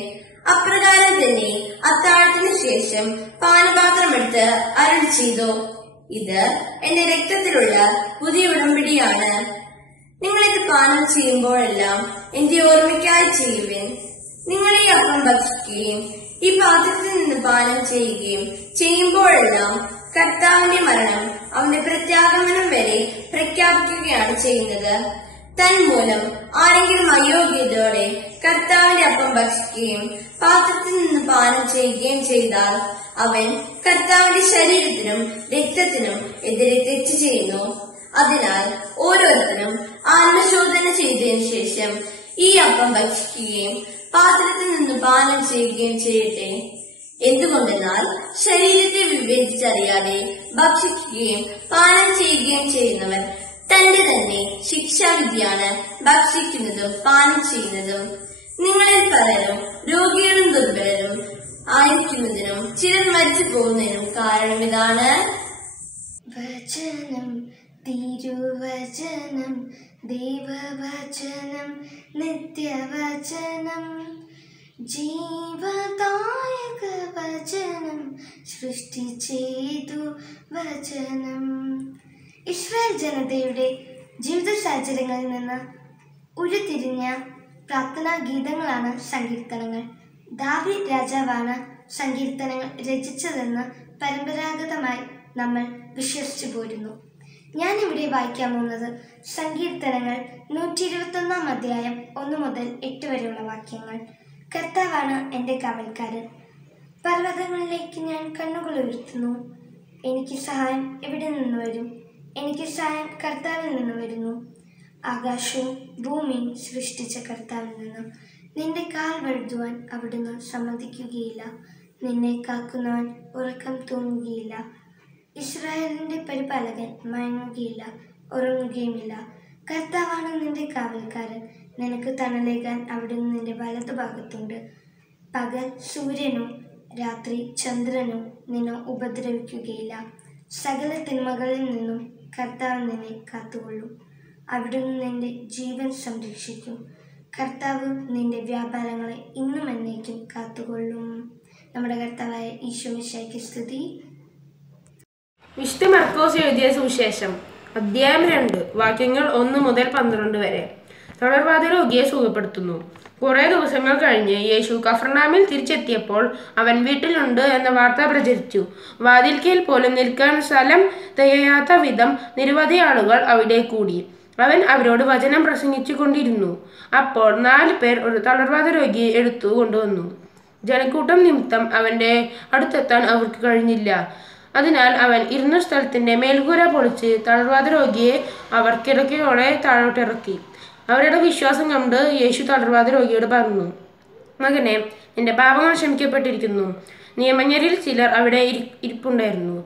അപ്രകാരം തന്നെ അത്താഴത്തിനു ശേഷം പാനപാത്രമെടുത്ത് അരുളി ചെയ്തു, ഇത് എന്റെ രക്തത്തിലുള്ള പുതിയ ഉടമ്പടിയാണ്. നിങ്ങളിത് പാനം ചെയ്യുമ്പോഴെല്ലാം എന്റെ ഓർമ്മയ്ക്കായി ചെയ്യുവേ. നിങ്ങൾ ഈ അപ്പം ഭക്ഷിക്കുകയും ഈ പാത്രത്തിൽ നിന്ന് പാനം ചെയ്യുകയും ചെയ്യുമ്പോഴെല്ലാം കർത്താവിന്റെ മരണം അവന്റെ പ്രത്യാഗമനം വരെ പ്രഖ്യാപിക്കുകയാണ് ചെയ്യുന്നത്. തന്മൂലം ആരെങ്കിലും അയോഗ്യതയോടെ കർത്താവിന്റെ അപ്പം ഭക്ഷിക്കുകയും പാത്രത്തിൽ നിന്ന് പാനം ചെയ്യുകയും ചെയ്താൽ അവൻ കർത്താവിന്റെ ശരീരത്തിനും രക്തത്തിനും എതിരെ തെറ്റ് ചെയ്യുന്നു. അതിനാൽ ഓരോരുത്തരും ആത്മശോധന ചെയ്തതിനു ശേഷം ഈ അപ്പം ഭക്ഷിക്കുകയും പാത്രത്തിൽ നിന്ന് പാനം ചെയ്യുകയും ചെയ്യട്ടെ. എന്തുകൊണ്ടെന്നാൽ ശരീരത്തെ വിവേചിച്ചറിയാതെ ഭക്ഷിക്കുകയും പാനം ചെയ്യുകയും ചെയ്യുന്നവൻ തന്റെ തന്നെ ശിക്ഷാവിധിയാണ് ഭക്ഷിക്കുന്നതും പാനം ചെയ്യുന്നതും. നിങ്ങളിൽ പലരും രോഗികളും ദുർബലരും ആയിരിക്കുന്നതിനും ചിലർ മരിച്ചു പോകുന്നതിനും കാരണം ഇതാണ്. വചനം തിരുവചനം ദൈവവചനം നിത്യവചനം ജീവദായക വചനം സൃഷ്ടി ചെയ്തു വചനം. ഇസ്രായേൽ ജനതയുടെ ജീവിത സാഹചര്യങ്ങളിൽ നിന്ന് ഉരുത്തിരിഞ്ഞ പ്രാർത്ഥനാ ഗീതങ്ങളാണ് സങ്കീർത്തനങ്ങൾ. ദാവീദ് രാജാവാണ് സങ്കീർത്തനങ്ങൾ രചിച്ചതെന്ന് പരമ്പരാഗതമായി നമ്മൾ വിശ്വസിച്ചു പോരുന്നു. ഞാനിവിടെ വായിക്കാൻ പോകുന്നത് സങ്കീർത്തനങ്ങൾ 121-ാം അധ്യായം 1 മുതൽ 8 വരെയുള്ള വാക്യങ്ങൾ. കർത്താവാണ് എൻ്റെ കാവൽക്കാരൻ. പർവ്വതങ്ങളിലേക്ക് ഞാൻ കണ്ണുകൾ ഉയർത്തുന്നു. എനിക്ക് സഹായം എവിടെ നിന്ന് വരും? എനിക്ക് സഹായം കർത്താവിൽ നിന്ന് വരുന്നു. ആകാശവും ഭൂമിയും സൃഷ്ടിച്ച കർത്താവിൽ നിന്ന്. നിന്റെ കാൽ വഴുതുവാൻ അവിടുന്ന് സമ്മതിക്കുകയില്ല. നിന്നെ കാക്കുന്നവൻ ഉറക്കം തൂങ്ങുകയില്ല. ഇസ്രായേലിന്റെ പരിപാലകൻ മയങ്ങുകയില്ല, ഉറങ്ങുകയുമില്ല. കർത്താവാണ് നിന്റെ കാവൽക്കാരൻ. നിനക്ക് തണലേകാൻ അവിടുന്ന് നിന്റെ വലതുഭാഗത്തുണ്ട്. പകൽ സൂര്യനോ രാത്രി ചന്ദ്രനോ നിന്നെ ഉപദ്രവിക്കുകയില്ല. സകല തിന്മകളിൽ നിന്നും കർത്താവ് നിന്നെ കാത്തുകൊള്ളും. അവിടുന്ന് നിന്റെ ജീവൻ സംരക്ഷിക്കും. കർത്താവ് നിന്റെ വ്യാപാരങ്ങളെ ഇന്നും എന്നേക്കും കാത്തുകൊള്ളും. നമ്മുടെ കർത്താവായ ഈശോ മിശിഹായ്ക്ക് സ്തുതി. വിശുദ്ധ മർക്കോസ് എഴുതിയ സുവിശേഷം അധ്യായം 2 വാക്യങ്ങൾ 1 മുതൽ 12 വരെ. തളർവാദ രോഗിയെ സുഖപ്പെടുത്തുന്നു. കുറെ ദിവസങ്ങൾ കഴിഞ്ഞ് യേശു കഫർനാമിൽ തിരിച്ചെത്തിയപ്പോൾ അവൻ വീട്ടിലുണ്ട് എന്ന വാർത്ത പ്രചരിച്ചു. വാതിൽക്കൽ പോലും നിൽക്കാൻ സ്ഥലം തികയാത്ത വിധം നിരവധി ആളുകൾ അവിടെ കൂടി. അവൻ അവരോട് വചനം പ്രസംഗിച്ചു കൊണ്ടിരുന്നു. അപ്പോൾ 4 പേർ ഒരു തളർവാദ രോഗിയെ എടുത്തു കൊണ്ടുവന്നു. ജനക്കൂട്ടം നിമിത്തം അവന്റെ അടുത്തെത്താൻ അവർക്ക് കഴിഞ്ഞില്ല. അതിനാൽ അവൻ ഇരുന്ന സ്ഥലത്തിന്റെ മേൽക്കൂര പൊളിച്ച് തളർവാദ രോഗിയെ അവർ കിടക്കയോടെ താഴോട്ടിറക്കി. അവരുടെ വിശ്വാസം കണ്ട് യേശു തളർവാദ രോഗിയോട് പറഞ്ഞു, മകനെ, നിന്റെ പാപങ്ങൾ ക്ഷമിക്കപ്പെട്ടിരിക്കുന്നു. നിയമജ്ഞരിൽ ചിലർ അവിടെ ഇരിപ്പുണ്ടായിരുന്നു.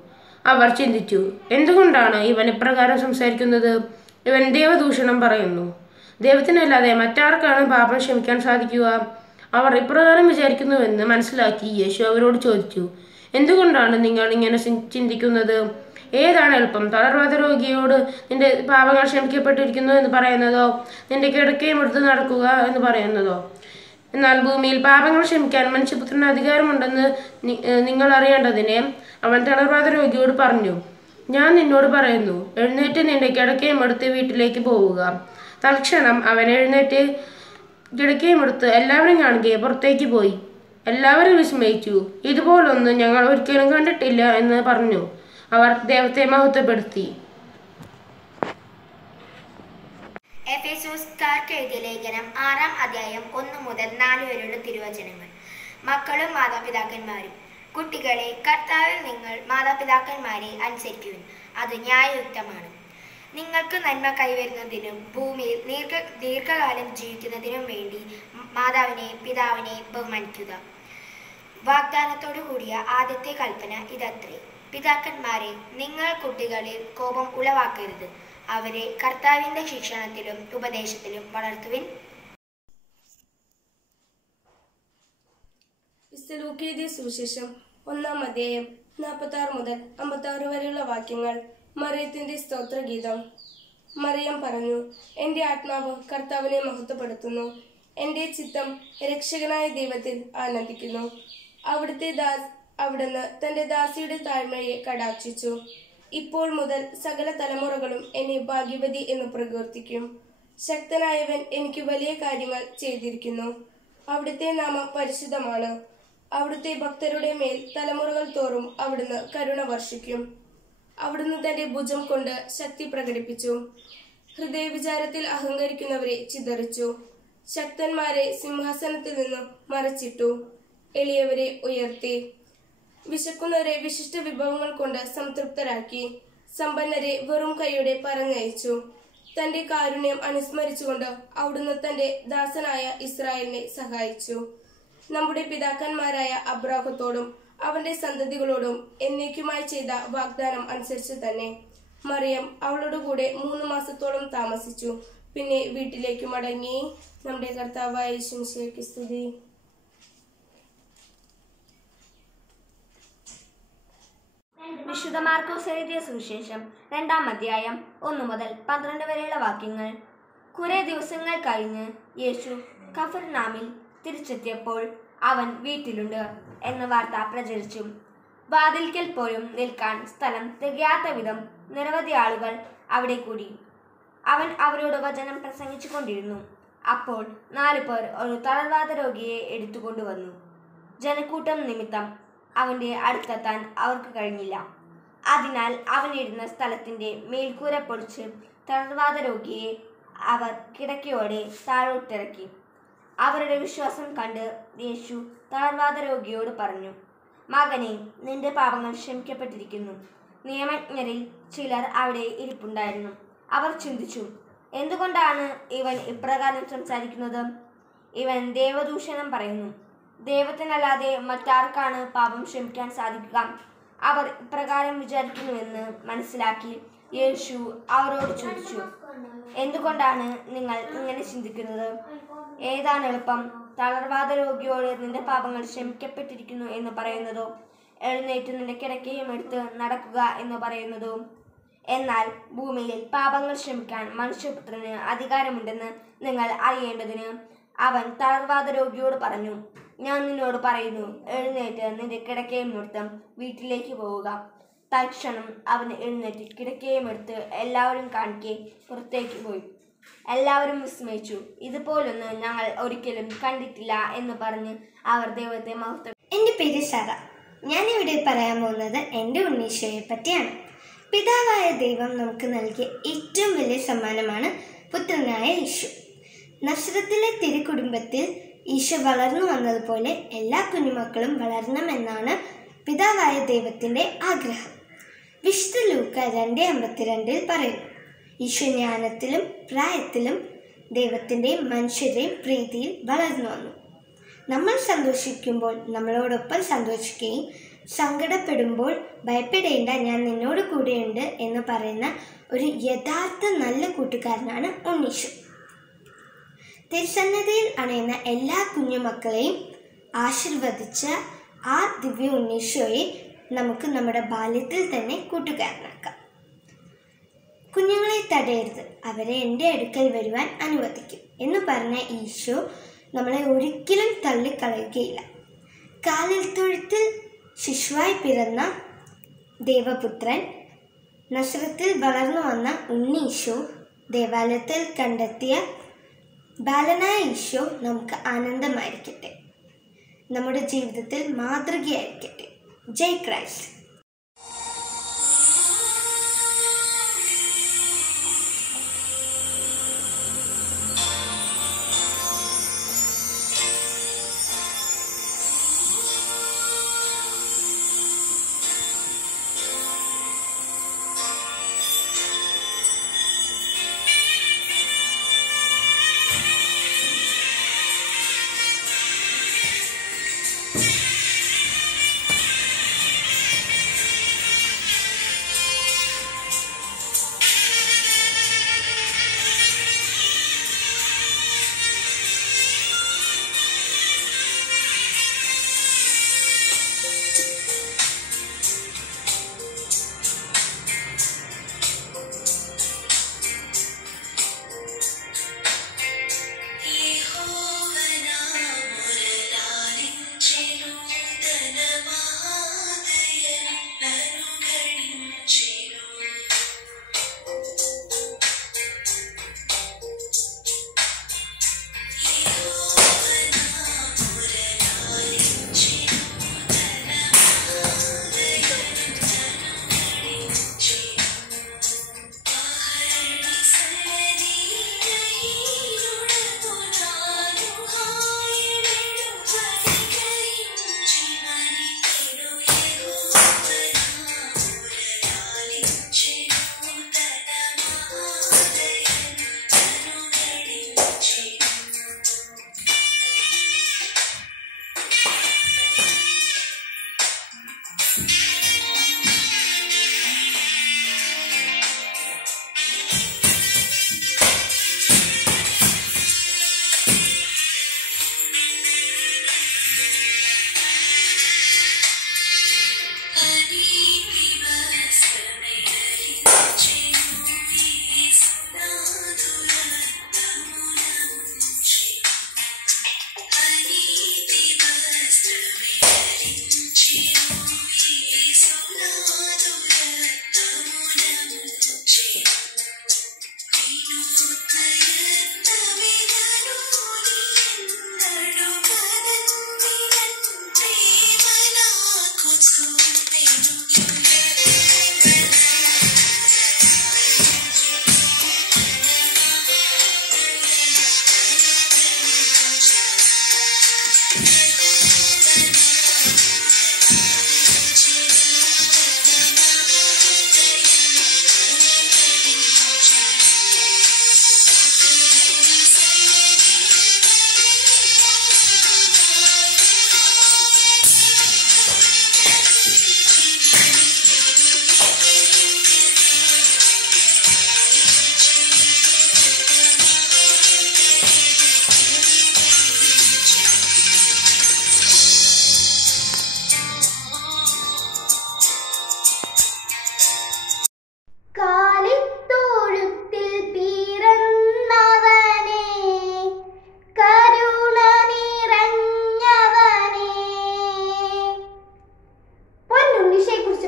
അവർ ചിന്തിച്ചു, എന്തുകൊണ്ടാണ് ഇവൻ ഇപ്രകാരം സംസാരിക്കുന്നത്? ഇവൻ ദൈവദൂഷണം പറയുന്നു. ദൈവത്തിനല്ലാതെ മറ്റാർക്കാണ് പാപം ക്ഷമിക്കാൻ സാധിക്കുക? അവർ ഇപ്രകാരം വിചാരിക്കുന്നുവെന്ന് മനസ്സിലാക്കി യേശു അവരോട് ചോദിച്ചു, എന്തുകൊണ്ടാണ് നിങ്ങൾ ഇങ്ങനെ ചിന്തിക്കുന്നത്? ഏതാണ് എളുപ്പം, തളർവാദ രോഗിയോട് നിന്റെ പാപങ്ങൾ ക്ഷമിക്കപ്പെട്ടിരിക്കുന്നു എന്ന് പറയുന്നതോ നിന്റെ കിടക്കയും എടുത്ത് നടക്കുക എന്ന് പറയുന്നതോ? എന്നാൽ ഭൂമിയിൽ പാപങ്ങൾ ക്ഷമിക്കാൻ മനുഷ്യപുത്രന് അധികാരമുണ്ടെന്ന് നിങ്ങൾ അറിയേണ്ടതിന് അവൻ തളർവാദ രോഗിയോട് പറഞ്ഞു, ഞാൻ നിന്നോട് പറയുന്നു, എഴുന്നേറ്റ് നിന്റെ കിടക്കയും എടുത്ത് വീട്ടിലേക്ക് പോവുക. തൽക്ഷണം അവൻ എഴുന്നേറ്റ് കിടക്കയും എടുത്ത് എല്ലാവരും കാണുകയെ പുറത്തേക്ക് പോയി. എല്ലാവരും വിസ്മയിച്ചു. ഇതുപോലൊന്നും ഞങ്ങൾ ഒരിക്കലും കണ്ടിട്ടില്ല എന്ന് പറഞ്ഞു. അവർ ദൈവത്തെ മഹത്വപ്പെടുത്തി. എഫേസ്യോസ്കാർക്ക് എഴുതിയ ലേഖനം 6-ാം അധ്യായം 1 മുതൽ 4 വരെയുള്ള തിരുവചനങ്ങൾ. മക്കളും മാതാപിതാക്കന്മാരും, കുട്ടികളെ, കർത്താവിൽ നിങ്ങൾ മാതാപിതാക്കന്മാരെ അനുസരിക്കുവിൻ. അത് ന്യായയുക്തമാണ്. നിങ്ങൾക്ക് നന്മ കൈവരുന്നതിനും ഭൂമിയിൽ ദീർഘകാലം ജീവിക്കുന്നതിനും വേണ്ടി മാതാവിനെയും പിതാവിനെയും ബഹുമാനിക്കുക. വാഗ്ദാനത്തോടു കൂടിയ ആദ്യത്തെ കൽപ്പന ഇതത്രേ: പിതാക്കന്മാരെ, നിങ്ങൾ കുട്ടികളിൽ കോപം ഉളവാക്കരുത്. അവരെ കർത്താവിന്റെ ശിക്ഷണത്തിലും ഉപദേശത്തിലും വളർത്തുവിൻ. ലൂക്കയെഴുതിയ സുവിശേഷം 1-ാം അധ്യായം 46 മുതൽ 56 വരെയുള്ള വാക്യങ്ങൾ. മറിയത്തിന്റെ സ്തോത്രഗീതം. മറിയം പറഞ്ഞു, എന്റെ ആത്മാവ് കർത്താവിനെ മഹത്വപ്പെടുത്തുന്നു. എന്റെ ചിത്തം രക്ഷകനായ ദൈവത്തിൽ ആനന്ദിക്കുന്നു. അവിടുന്ന് തന്റെ ദാസിയുടെ താഴ്മയെ കടാക്ഷിച്ചു. ഇപ്പോൾ മുതൽ സകല തലമുറകളും എന്നെ ഭാഗ്യവതി എന്ന് പ്രകീർത്തിക്കും. ശക്തനായവൻ എനിക്ക് വലിയ കാര്യങ്ങൾ ചെയ്തിരിക്കുന്നു. അവിടുത്തെ നാമം പരിശുദ്ധമാണ്. അവിടുത്തെ ഭക്തരുടെ മേൽ തലമുറകൾ തോറും അവിടുന്ന് കരുണ വർഷിക്കും. അവിടുന്ന് തന്റെ ഭുജം കൊണ്ട് ശക്തി പ്രകടിപ്പിച്ചു. ഹൃദയവിചാരത്തിൽ അഹങ്കരിക്കുന്നവരെ ചിതറിച്ചു. ശക്തന്മാരെ സിംഹാസനത്തിൽ നിന്നും മറച്ചിട്ടു. എളിയവരെ ഉയർത്തി. വിശക്കുന്നവരെ വിശിഷ്ട വിഭവങ്ങൾ കൊണ്ട് സംതൃപ്തരാക്കി. സമ്പന്നരെ വെറും കൈയോടെ പറഞ്ഞയച്ചു. തന്റെ കാരുണ്യം അനുസ്മരിച്ചുകൊണ്ട് അവിടുന്ന് തന്റെ ദാസനായ ഇസ്രായേലിനെ സഹായിച്ചു. നമ്മുടെ പിതാക്കന്മാരായ അബ്രാഹത്തോടും അവന്റെ സന്തതികളോടും എന്നേക്കുമായി ചെയ്ത വാഗ്ദാനം അനുസരിച്ച് തന്നെ മറിയം അവളോട് കൂടെ 3 മാസത്തോളം താമസിച്ചു. പിന്നെ വീട്ടിലേക്ക് മടങ്ങി. നമ്മുടെ കർത്താവായ യേശുമിശിഹായ്ക്ക് സ്തുതി. വിശുദ്ധ മാർക്കോസ് എഴുതിയ സുവിശേഷം 2-ാം അധ്യായം 1 മുതൽ 12 വരെയുള്ള വാക്യങ്ങൾ. കുറെ ദിവസങ്ങൾ കഴിഞ്ഞ് യേശു കഫർനാമിൽ തിരിച്ചെത്തിയപ്പോൾ അവൻ വീട്ടിലുണ്ട് എന്ന വാർത്ത പ്രചരിച്ചു. വാതിൽക്കൽ പോലും നിൽക്കാൻ സ്ഥലം തികയാത്ത വിധം നിരവധി ആളുകൾ അവിടെ കൂടി. അവൻ അവരോട് വചനം പ്രസംഗിച്ചു കൊണ്ടിരുന്നു. അപ്പോൾ 4 പേർ ഒരു തളർവാദ രോഗിയെ എടുത്തുകൊണ്ടുവന്നു. ജനക്കൂട്ടം നിമിത്തം അവന്റെ അടുത്തെത്താൻ അവർക്ക് കഴിഞ്ഞില്ല. അതിനാൽ അവനിരുന്ന സ്ഥലത്തിന്റെ മേൽക്കൂര പൊളിച്ച് തളർവാദ രോഗിയെ അവർ കിടക്കയോടെ താഴോട്ടിറക്കി. അവരുടെ വിശ്വാസം കണ്ട് യേശു തളർവാദ രോഗിയോട് പറഞ്ഞു, മകനെ, നിന്റെ പാപങ്ങൾ ക്ഷമിക്കപ്പെട്ടിരിക്കുന്നു. നിയമജ്ഞരിൽ ചിലർ അവിടെ ഇരിപ്പുണ്ടായിരുന്നു. അവർ ചിന്തിച്ചു, എന്തുകൊണ്ടാണ് ഇവൻ ഇപ്രകാരം സംസാരിക്കുന്നത്? ഇവൻ ദേവദൂഷണം പറയുന്നു. ദൈവത്തിനല്ലാതെ മറ്റാർക്കാണ് പാപം ക്ഷമിക്കാൻ സാധിക്കുക? അവർ ഇപ്രകാരം വിചാരിക്കുന്നുവെന്ന് മനസ്സിലാക്കി യേശു അവരോട് ചോദിച്ചു, എന്തുകൊണ്ടാണ് നിങ്ങൾ ഇങ്ങനെ ചിന്തിക്കുന്നത്? ഏതാണ് എളുപ്പം, തളർവാദ രോഗിയോട് നിന്റെ പാപങ്ങൾ ക്ഷമിക്കപ്പെട്ടിരിക്കുന്നു എന്ന് പറയുന്നതോ എഴുന്നേറ്റ് നിന്റെ കിടക്കയും എടുത്ത് നടക്കുക എന്ന് പറയുന്നതോ? എന്നാൽ ഭൂമിയിൽ പാപങ്ങൾ ക്ഷമിക്കാൻ മനുഷ്യപുത്രന് അധികാരമുണ്ടെന്ന് നിങ്ങൾ അറിയേണ്ടതിന് അവൻ തളർവാദ രോഗിയോട് പറഞ്ഞു, ഞാൻ നിന്നോട് പറയുന്നു, എഴുന്നേറ്റ് നിന്റെ കിടക്കയും എടുത്ത് വീട്ടിലേക്ക് പോവുക. തൽക്ഷണം അവൻ എഴുന്നേറ്റ് കിടക്കയും എടുത്ത് എല്ലാവരും കാണിക്കെ പുറത്തേക്ക് പോയി. എല്ലാവരും വിസ്മയിച്ചു. ഇതുപോലൊന്നും ഞങ്ങൾ ഒരിക്കലും കണ്ടിട്ടില്ല എന്ന് പറഞ്ഞ് അവർ ദൈവത്തെ മഹത്വം. എൻ്റെ പേര് സാറ. ഞാനിവിടെ പറയാൻ പോകുന്നത് എൻ്റെ ഉണ്ണീശോയെ പറ്റിയാണ്. പിതാവായ ദൈവം നമുക്ക് നൽകിയ ഏറ്റവും വലിയ സമ്മാനമാണ് പുത്രനായ ഈശോ. നസ്രത്തിലെ തിരുക്കുടുംബത്തിൽ ഈശോ വളർന്നു വന്നതുപോലെ എല്ലാ കുഞ്ഞുമക്കളും വളരണമെന്നാണ് പിതാവായ ദൈവത്തിൻ്റെ ആഗ്രഹം. വിശുദ്ധ ലൂക്ക 2:52 പറയുന്നു, ഈശോ ജ്ഞാനത്തിലും പ്രായത്തിലും ദൈവത്തിൻ്റെയും മനുഷ്യരുടെയും പ്രീതിയിൽ വളർന്നു വന്നു. നമ്മൾ സന്തോഷിക്കുമ്പോൾ നമ്മളോടൊപ്പം സന്തോഷിക്കുകയും സങ്കടപ്പെടുമ്പോൾ ഭയപ്പെടേണ്ട, ഞാൻ നിന്നോട് കൂടെയുണ്ട് എന്ന് പറയുന്ന ഒരു യഥാർത്ഥ നല്ല കൂട്ടുകാരനാണ് ഉണ്ണീശോ. തിരുസന്നിധിയിൽ അണയുന്ന എല്ലാ കുഞ്ഞുമക്കളെയും ആശീർവദിച്ച ആ ദിവ്യ ഉണ്ണീശോയെ നമുക്ക് നമ്മുടെ ബാല്യത്തിൽ തന്നെ കൂട്ടുകാരനാക്കാം. കുഞ്ഞുങ്ങളെ തടയരുത്, അവരെ എൻ്റെ അടുക്കൽ വരുവാൻ അനുവദിക്കും എന്ന് പറഞ്ഞ ഈശോ നമ്മളെ ഒരിക്കലും തള്ളിക്കളയുകയില്ല. കാലിൽ തൊഴുത്തിൽ ശിശുവായി പിറന്ന ദേവപുത്രൻ, നസ്രത്തിൽ വളർന്നു വന്ന ഉണ്ണീശോ, ദേവാലയത്തിൽ കണ്ടെത്തിയ ബാലനായ ഈശോ നമുക്ക് ആനന്ദമായിരിക്കട്ടെ, നമ്മുടെ ജീവിതത്തിൽ മാതൃകയായിരിക്കട്ടെ. ജയ് ക്രൈസ്റ്റ്.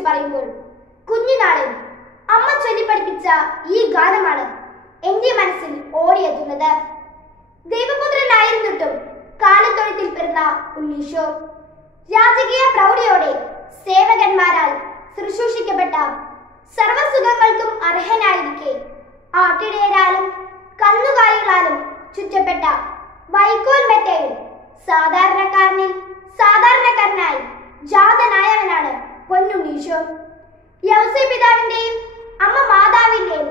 പറയുമ്പോൾ കുഞ്ഞുനാളിൽ അമ്മ ചൊല്ലിപ്പഠിപ്പിച്ച ഈ ഗാനമാണ് എന്റെ മനസ്സിൽ ഓടിയെത്തുന്നത്. ദൈവപുത്രനായിരുന്നിട്ടും കാലത്തൊഴുത്തിൽ പിറന്ന ഉണ്ണീശോ രാജകീയ പ്രൗഢിയോടെ സേവകന്മാരാൽ ശുശ്രൂഷിക്കപ്പെട്ട സർവസുഖങ്ങൾക്കും അർഹനായിരിക്കെ ആട്ടിടയരാലും കന്നുകാലികളാലും ചുറ്റപ്പെട്ട വൈക്കോൽ മെറ്റയിൽ സാധാരണക്കാരനിൽ സാധാരണക്കാരനായി ജാതനായവനാണ് പൊന്നുണ്ണീശോ. യൗസേപ്പ് പിതാവിന്റെയും അമ്മ മാതാവിന്റെയും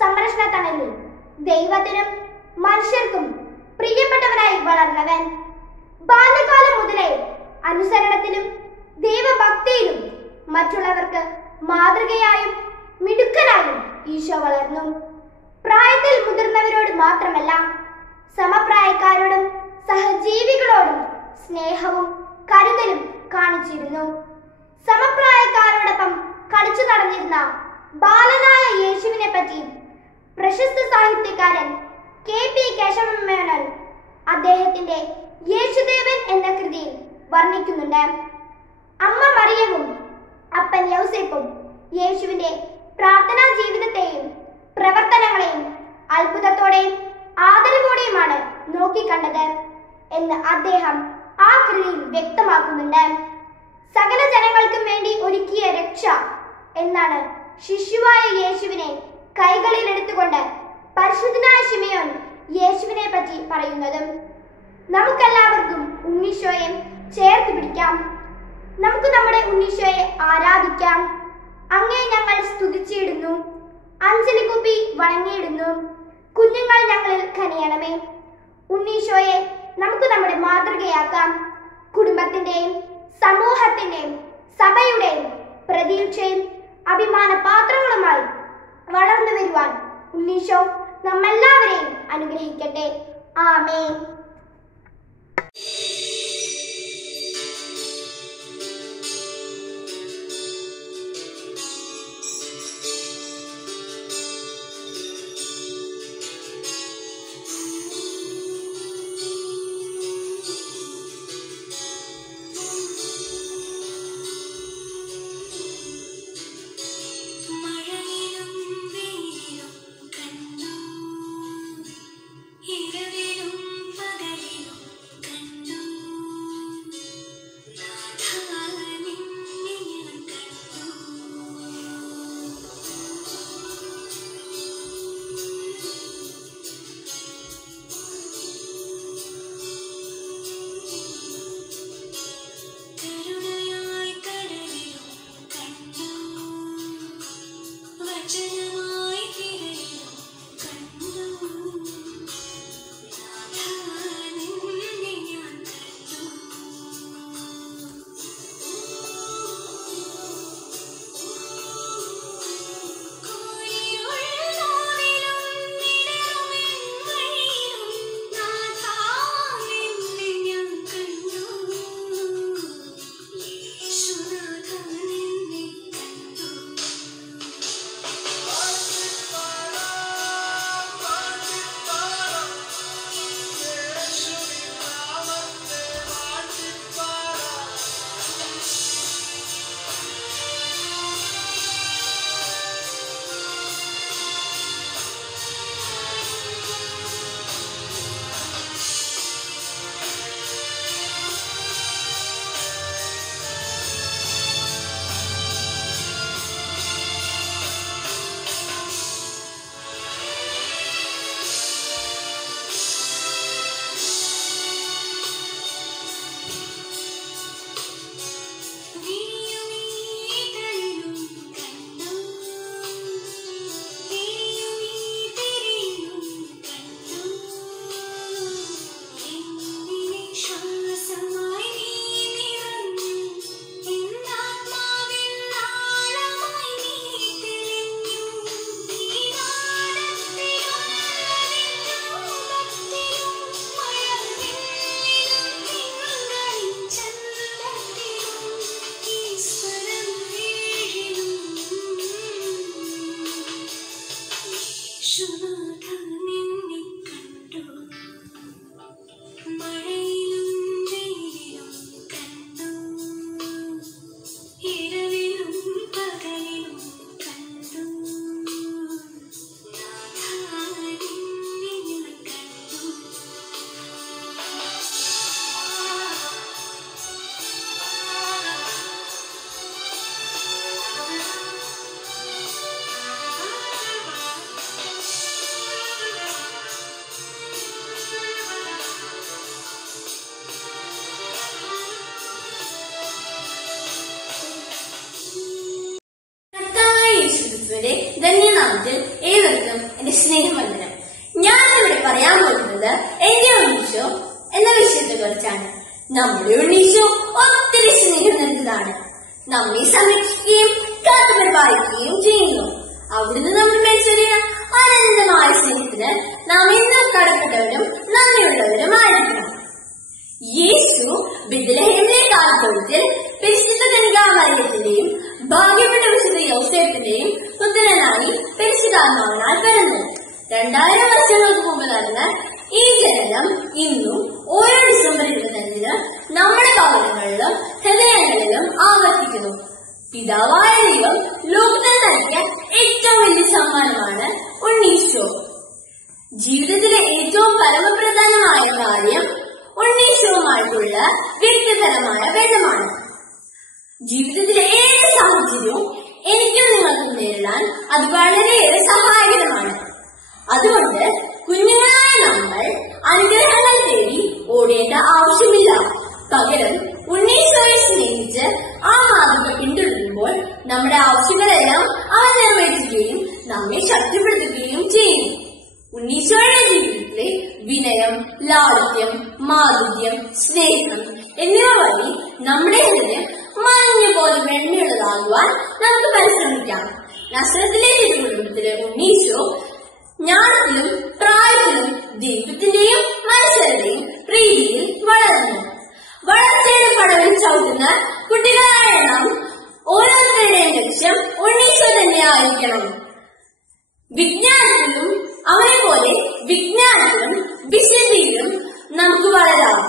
സംരക്ഷണ തണലിൽ ദൈവത്തിനും മനുഷ്യർക്കും പ്രിയപ്പെട്ടവനായി വളർന്നവൻ. ബാല്യകാലം മുതലേ അനുസരണത്തിലും ദൈവഭക്തിയിലും മറ്റുള്ളവർക്ക് മാതൃകയായും മിടുക്കനായും ഈശോ വളർന്നു. പ്രായത്തിൽ മുതിർന്നവരോട് മാത്രമല്ല, സമപ്രായക്കാരോടും സഹജീവികളോടും സ്നേഹവും കരുതലും കാണിച്ചിരുന്നു. സമപ്രായക്കാരോടൊപ്പം കളിച്ചു നടന്നിരുന്ന ബാലനായ യേശുവിനെ പറ്റി പ്രശസ്ത സാഹിത്യകാരൻ KP കേശവമേനോൻ അദ്ദേഹത്തിന്റെ യേശുദേവൻ എന്ന കൃതിയിൽ വർണ്ണിക്കുന്നുണ്ട്. അമ്മ മറിയവും അപ്പൻ യൗസേപ്പും യേശുവിന്റെ പ്രാർത്ഥനാ ജീവിതത്തെയും പ്രവർത്തനങ്ങളെയും അത്ഭുതത്തോടെയും ആദരവോടെയുമാണ് നോക്കിക്കണ്ടത് എന്ന് അദ്ദേഹം ആ കൃതിയിൽ വ്യക്തമാക്കുന്നുണ്ട്. സകല ജനങ്ങൾക്കും വേണ്ടി ഒരുക്കിയ രക്ഷ എന്നാണ് ശിശുവായ യേശുവിനെ കൈകളിൽ എടുത്തുകൊണ്ട് പരിശുദ്ധനായ ശിമയോൻ യേശുവിനെ പറ്റി പറയുന്നതും. നമുക്കെല്ലാവർക്കും ഉണ്ണീശോയെ ചേർത്ത് പിടിക്കാം. നമുക്ക് നമ്മുടെ ഉണ്ണീശോയെ ആരാധിക്കാം. അങ്ങേ ഞങ്ങൾ സ്തുതിച്ചിടുന്നു, അഞ്ജലി കുപ്പി വണങ്ങിയിടുന്നു. കുഞ്ഞുങ്ങൾ ഞങ്ങളിൽ കനിയണമേ. ഉണ്ണീശോയെ നമുക്ക് നമ്മുടെ മാതൃകയാക്കാം. കുടുംബത്തിന്റെയും സമൂഹത്തിന്റെയും സഭയുടെയും പ്രതീക്ഷയും അഭിമാന പാത്രങ്ങളുമായി വളർന്നു വരുവാൻ ഉണ്ണീശോ നമ്മെല്ലാവരെയും അനുഗ്രഹിക്കട്ടെ. ആമേൻ. ധന്യനാമത്തിൽ ഏവർക്കും എന്റെ സ്നേഹവന്ദനം. ഞാൻ ഇവിടെ പറയാൻ പോകുന്നത് എന്റെ ഉണ്ണീശോ എന്ന വിഷയത്തെ കുറിച്ചാണ്. നമ്മുടെ ഉണ്ണീശോ ഒത്തിരി സ്നേഹം നൽകുന്നതാണ്. നമ്മെ സംരക്ഷിക്കുകയും കാത്തുപരിപാലിക്കുകയും ചെയ്യുന്നു. അവിടുന്ന് നമ്മുടെ മേൽച്ചൊരിയ അനന്തമായ സ്നേഹത്തിന് നാം എന്നും കടപ്പെട്ടവരും നന്ദിയുള്ളവരുമായിരിക്കണം. യേശു ബെത്ലഹേമിലെ കാലഘട്ടത്തിൽ പരിശുദ്ധ കന്യകാമറിയത്തിന്റെയും ഭാഗ്യപ്പെട്ട വിശുദ്ധ യൗസേപ്പിന്റെയും പുത്രനായി പരിശുദ്ധാത്മാവിനാൽ പിറന്നു. 2000 വർഷങ്ങൾക്ക് മുമ്പ് നടന്ന ഈ ജനനം ഇന്നും ഓരോ ഡിസംബർ 25 നമ്മുടെ ഭവനങ്ങളിലും ഹൃദയങ്ങളിലും ആവർത്തിക്കുന്നു. പിതാവായ ദൈവം ലോകത്തിന് നൽകിയ ഏറ്റവും വലിയ സമ്മാനമാണ് ഉണ്ണീശോ. ജീവിതത്തിലെ ഏറ്റവും പരമപ്രധാനമായ കാര്യം ഉണ്ണീശോവുമായിട്ടുള്ള വ്യക്തിപരമായ ബന്ധമാണ്. ജീവിതത്തിലെ ഏത് സാഹചര്യവും എനിക്കും നിങ്ങൾക്കും നേരിടാൻ അത് വളരെയേറെ സഹായകരമാണ്. അതുകൊണ്ട് കുഞ്ഞുങ്ങളായ നമ്മൾ അനുഗ്രഹങ്ങൾ തേടി ഓടേണ്ട ആവശ്യമില്ല. പകരം ഉണ്ണീശോയെ സ്നേഹിച്ച് ആ മാതൃക പിന്തുടരുമ്പോൾ നമ്മുടെ ആവശ്യങ്ങളെല്ലാം അവൻ നിറവേറ്റുകയും നമ്മെ ശക്തിപ്പെടുത്തുകയും ചെയ്യും. ഉണ്ണീശോയുടെ ജീവിതത്തിലെ വിനയം, ലാളിത്യം, മാധുര്യം, സ്നേഹം എന്നിവ വഴി നമ്മുടെ ഹൃദയം മഞ്ഞു പോലെ വെണ്മയുള്ളതാകുവാൻ നമുക്ക് പരിശ്രമിക്കാം. നസ്രത്തിലെ തിരുകുടുംബത്തിലെ ഉണ്ണീശോ ജ്ഞാനത്തിലും പ്രായത്തിലും ദൈവത്തിന്റെയും മനുഷ്യരുടെയും പ്രീതിയിൽ വളർന്നു. വളർച്ചയുടെ പടവിൽ ചവിട്ടുന്ന കുട്ടികളായ നാം ഓരോരുത്തരുടെയും ലക്ഷ്യം ഉണ്ണീശോ തന്നെയായിരിക്കണം. വിജ്ഞാനത്തിലും അവനെ പോലെ വിജ്ഞാനത്തിലും വിശുദ്ധിയിലും നമുക്ക് വളരാം.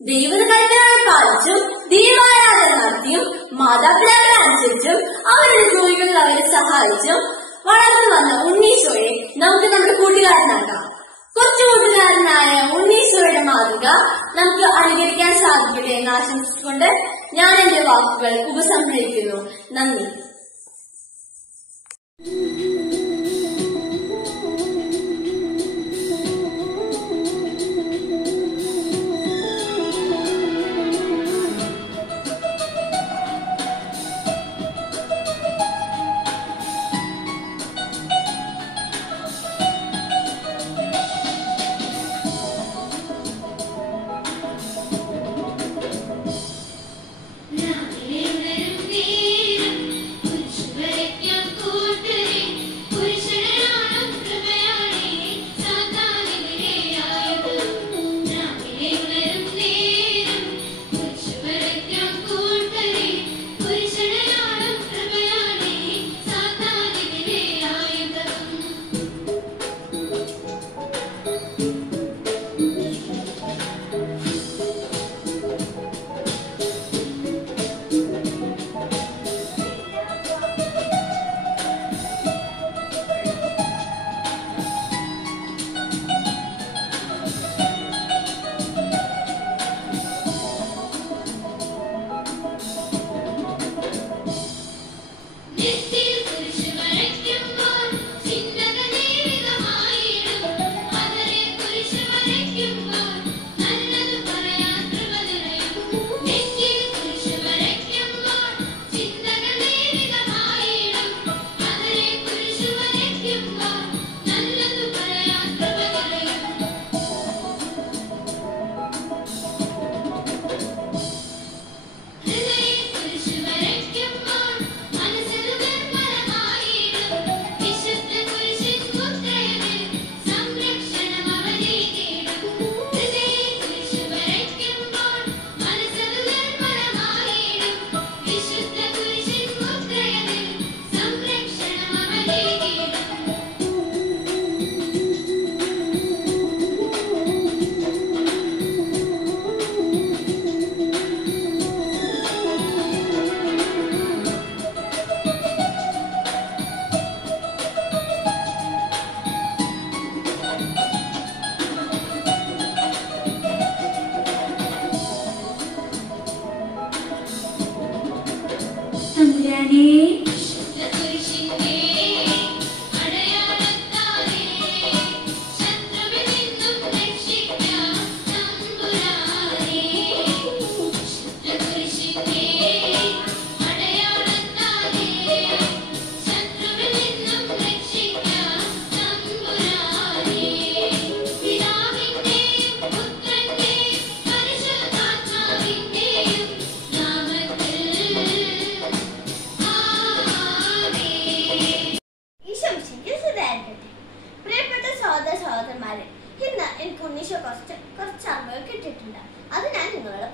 ദൈവകൽപ്പനകൾ പാലിച്ചും ദൈവാരാധന നടത്തിയും മാതാപിതാക്കളെ അനുസരിച്ചും അവരുടെ ജോലികളിൽ അവരെ സഹായിച്ചും വളർന്നു വന്ന ഉണ്ണീശോയെ നമുക്ക് നമ്മുടെ കൂട്ടുകാരനാക്കാം. കൊച്ചു കൂട്ടുകാരനായ ഉണ്ണീശോയുടെ മാതൃക നമുക്ക് അനുകരിക്കാൻ സാധിക്കട്ടെ എന്ന് ആശംസിച്ചുകൊണ്ട് ഞാൻ എന്റെ വാക്കുകൾ ഉപസംഹരിക്കുന്നു. നന്ദി.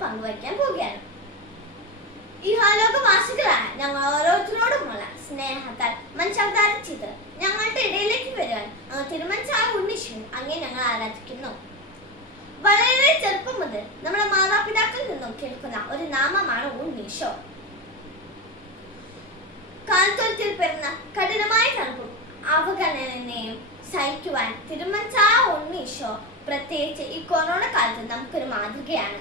പങ്കുവയ്ക്കാൻ പോവുകയാണ്. ഇഹാലോകവാസികളായ ഞങ്ങൾ ഓരോരുത്തരോടുമുള്ള സ്നേഹത്താൽ മനുഷ്യാവതാരം ചെയ്ത് ഞങ്ങളുടെ ഇടയിലേക്ക് വരുവാൻ തിരുമനച്ചായ ഉണ്ണീശോ അങ്ങേ ഞങ്ങൾ ആരാധിക്കുന്നു. വളരെ ചെറുപ്പം മുതൽ നമ്മുടെ മാതാപിതാക്കളിൽ നിന്നും കേൾക്കുന്ന ഒരു നാമമാണ് ഉണ്ണീശോ. കാൽ ലോകത്തിൽ പിറന്ന കഠിനമായ തണുപ്പും അവഗണനയും സഹിക്കുവാൻ തിരുമഞ്ചായ ഉണ്ണീശോ പ്രത്യേകിച്ച് ഈ കൊറോണ കാലത്ത് നമുക്കൊരു മാതൃകയാണ്.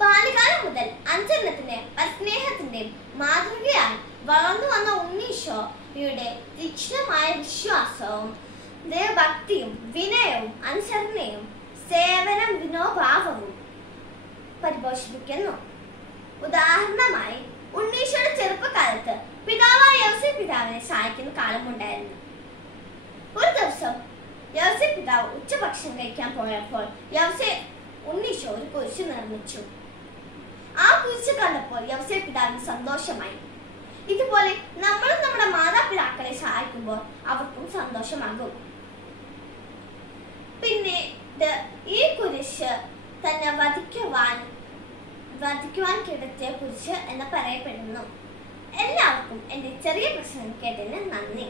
ബാല്യകാലം മുതൽ അഞ്ചെണ്ണത്തിന്റെയും സ്നേഹത്തിന്റെയും മാതൃകയായി വളർന്നു വന്ന ഉണ്ണീശോയുടെ തീക്ഷ്ണമായ വിശ്വാസവും ദൈവഭക്തിയും വിനയവും അനുസരണയും സേവനം വിനോഭാവവും പരിപോഷിപ്പിക്കുന്നു. ഉദാഹരണമായി ഉണ്ണീശോയുടെ ചെറുപ്പകാലത്ത് പിതാവായ യോസേപ്പ് പിതാവിനെ സഹായിക്കുന്ന കാലമുണ്ടായിരുന്നു. ഒരു ദിവസം യോസേപ്പ് പിതാവ് ഉച്ചഭക്ഷണം കഴിക്കാൻ പോയപ്പോൾ ഉണ്ണീശോ ഒരു കുരിശ് നിർമ്മിച്ചു. ആ കുരിശ് കണ്ടപ്പോൾ യോസേപ്പ് പിതാവിന് സന്തോഷമായി. ഇതുപോലെ നമ്മളും നമ്മുടെ മാതാപിതാക്കളെ സഹായിക്കുമ്പോൾ അവർക്കും സന്തോഷമാകും. പിന്നീട് ഈ കുരിശ് തന്നെ വധിക്കുവാൻ കിടത്തിയ കുരിശ് എന്ന് പറയപ്പെടുന്നു. എല്ലാവർക്കും എന്റെ ചെറിയ പ്രശ്നം കേട്ടതിന് നന്ദി.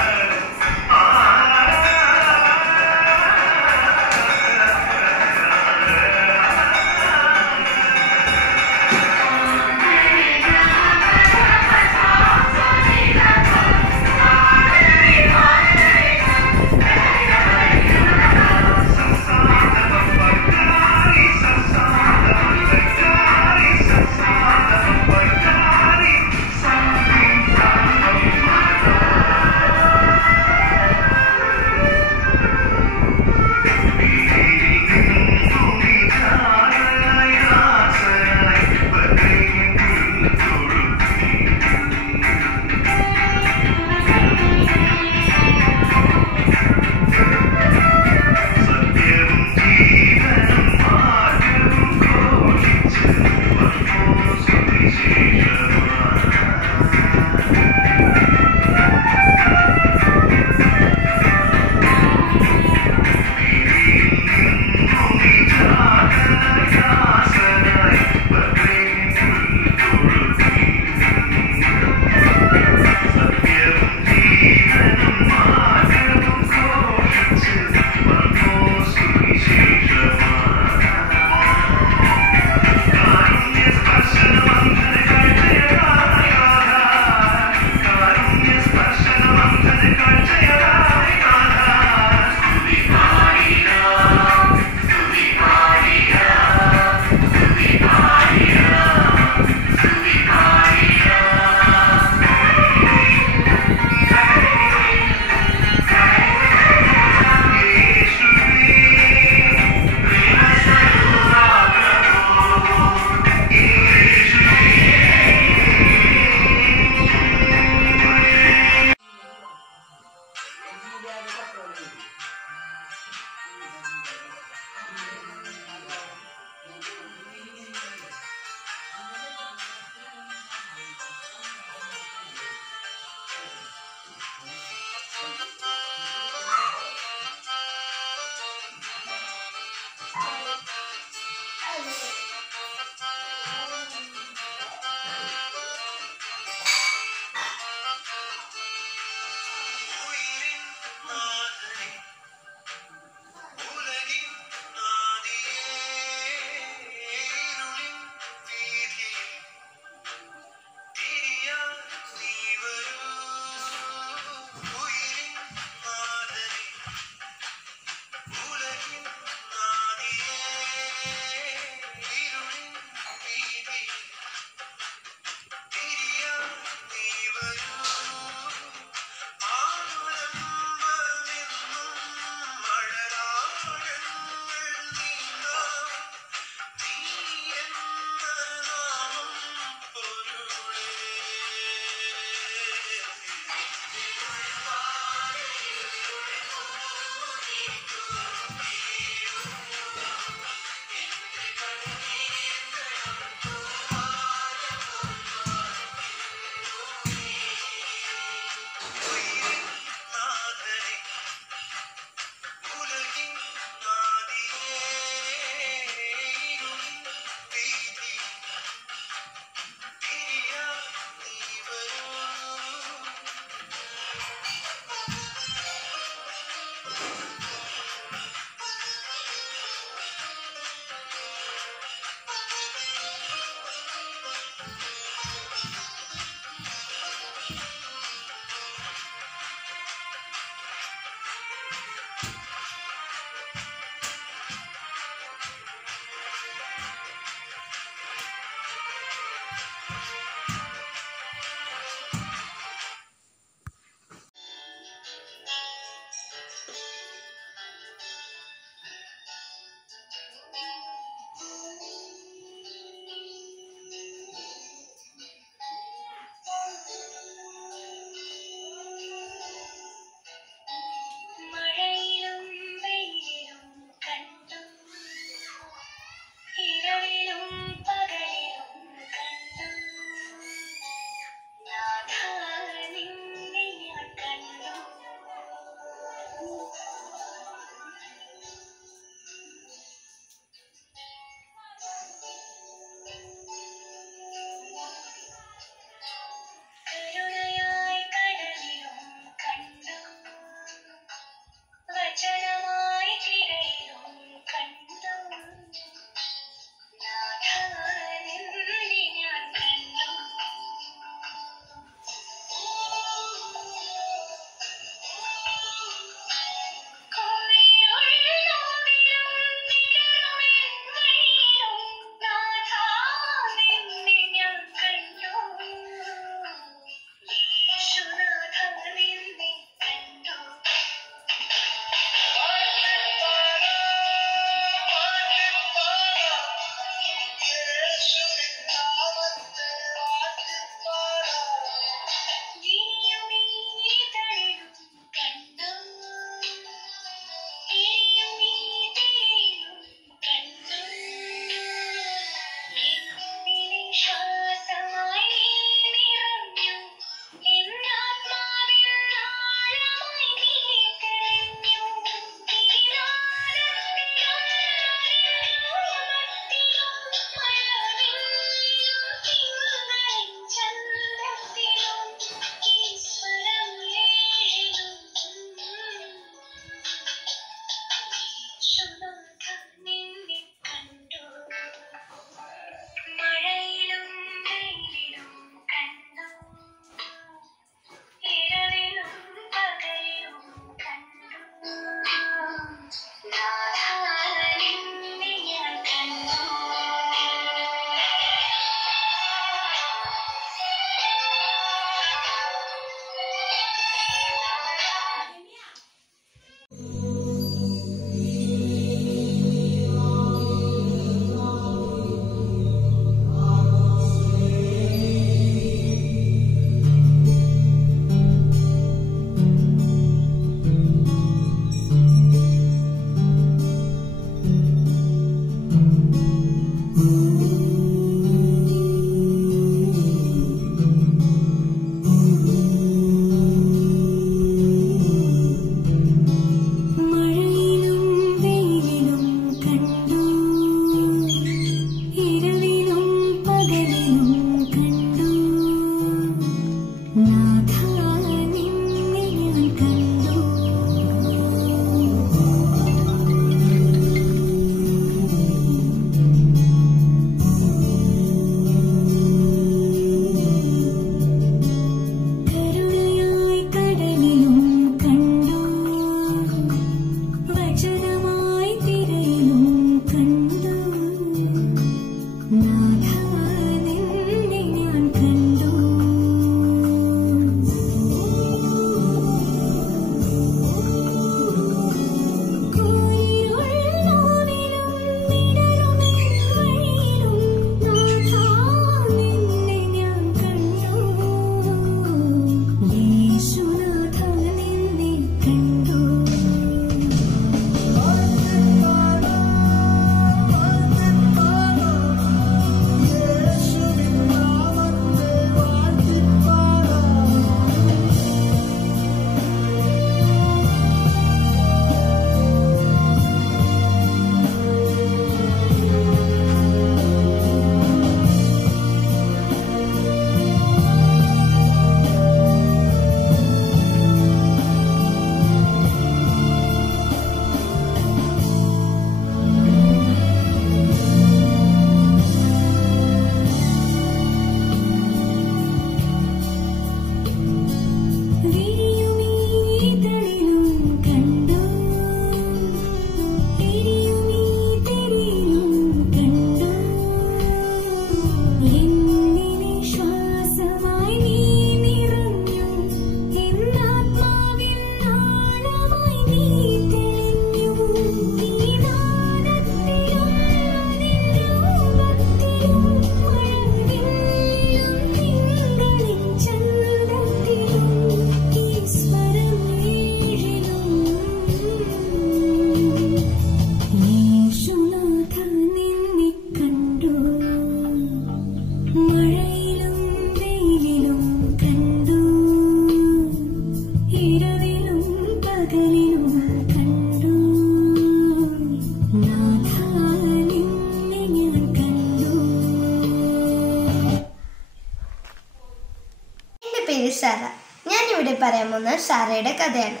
അധ്യായം 1 സാറയുടെ കഥയാണ്.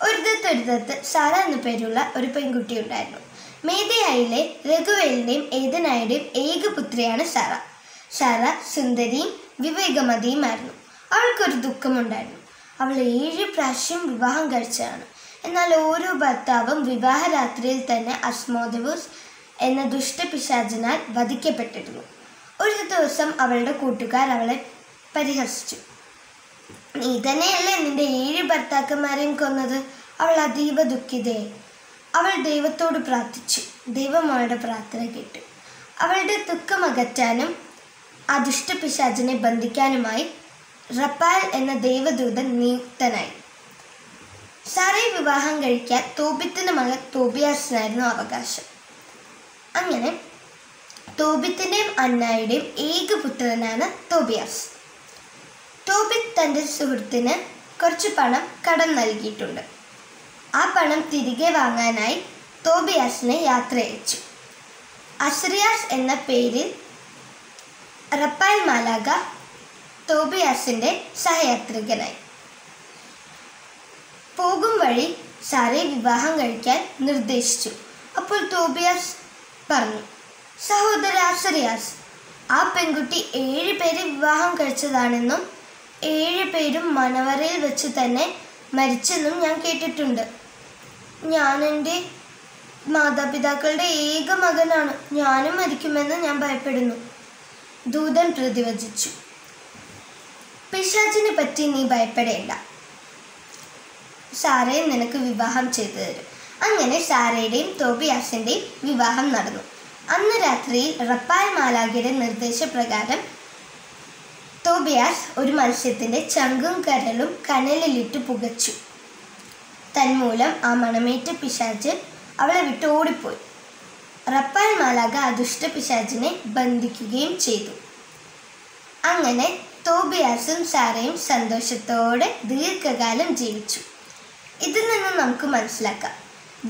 ഒരിടത്ത് സാറ എന്നു പേരുള്ള ഒരു പെൺകുട്ടി ഉണ്ടായിരുന്നു. മേദിയായിലെ രഘുവേലിന്റെയും ഏതനായുടെയും ഏകപുത്രിയാണ് സാറ. സാറ സുന്ദരിയും വിവേകമതിയുമായിരുന്നു. അവൾക്കൊരു ദുഃഖമുണ്ടായിരുന്നു. അവൾ 7 പ്രാവശ്യം വിവാഹം കഴിച്ചതാണ്. എന്നാൽ ഓരോ ഭർത്താവും വിവാഹരാത്രിയിൽ തന്നെ അസ്മോദവൂസ് എന്ന ദുഷ്ടപിശാചിനാൽ വധിക്കപ്പെട്ടിരുന്നു. ഒരു ദിവസം അവളുടെ കൂട്ടുകാർ അവളെ പരിഹസിച്ചു. നീ തന്നെയല്ലേ നിന്റെ 7 ഭർത്താക്കന്മാരെയും കൊന്നത്? അവൾ അതീവ ദുഃഖിതയായി. അവൾ ദൈവത്തോട് പ്രാർത്ഥിച്ചു. ദൈവം അവളുടെ പ്രാർത്ഥന കേട്ടു. അവളുടെ ദുഃഖം അകറ്റാനും ആ ദുഷ്ടപിശാചിനെ ബന്ധിക്കാനുമായി റപ്പാൽ എന്ന ദൈവദൂതൻ നിയുക്തനായി. സാറയെ വിവാഹം കഴിക്കാൻ തോബിത്തിന്റെ മകൻ തോബിയാസിനായിരുന്നു അവകാശം. അങ്ങനെ തോബിത്തിന്റെയും അന്നായുടെയും ഏകപുത്രനാണ് തോബിയാസ്. തോബിത്ത് തൻ്റെ സുഹൃത്തിന് കുറച്ച് പണം കടം നൽകിയിട്ടുണ്ട്. ആ പണം തിരികെ വാങ്ങാനായി തോബിയാസിനെ യാത്ര അയച്ചു. അസ്രിയാസ് എന്ന പേരിൽ റപ്പാൽ മാലാഖ തോബിയാസിന്റെ സഹയാത്രികനായി. പോകും വഴി സാറയെ വിവാഹം കഴിക്കാൻ നിർദ്ദേശിച്ചു. അപ്പോൾ തോബിയാസ് പറഞ്ഞു, സഹോദര അസ്രിയാസ്, ആ പെൺകുട്ടി 7 പേരെ വിവാഹം കഴിച്ചതാണെന്നും 7 പേരും മനവറയിൽ വെച്ച് തന്നെ മരിച്ചെന്നും ഞാൻ കേട്ടിട്ടുണ്ട്. ഞാൻ എൻ്റെ മാതാപിതാക്കളുടെ ഏക മകനാണ്. ഞാനും മരിക്കുമെന്ന് ഞാൻ ഭയപ്പെടുന്നു. ദൂതൻ പ്രതിവചിച്ചു. പിശാചിനെ പറ്റി നീ ഭയപ്പെടേണ്ട. സാറയെ നിനക്ക് വിവാഹം ചെയ്തു തരും. അങ്ങനെ സാറയുടെയും തോബിയാസിന്റെയും വിവാഹം നടന്നു. അന്ന് രാത്രിയിൽ റപ്പാൽ മാലാഖയുടെ നിർദ്ദേശപ്രകാരം തോബിയാസ് ഒരു മത്സ്യത്തിന്റെ ചങ്കും കരളും കനലിലിട്ട് പുകച്ചു. തന്മൂലം ആ മണമേറ്റ പിശാച് അവളെ വിട്ട് ഓടിപ്പോയി. റപ്പാൽ മാലാഖ ആ ദുഷ്ടപിശാചിനെ ബന്ധിക്കുകയും ചെയ്തു. അങ്ങനെ തോബിയാസും സാറയും സന്തോഷത്തോടെ ദീർഘകാലം ജീവിച്ചു. ഇതിൽ നിന്ന് നമുക്ക് മനസ്സിലാക്കാം,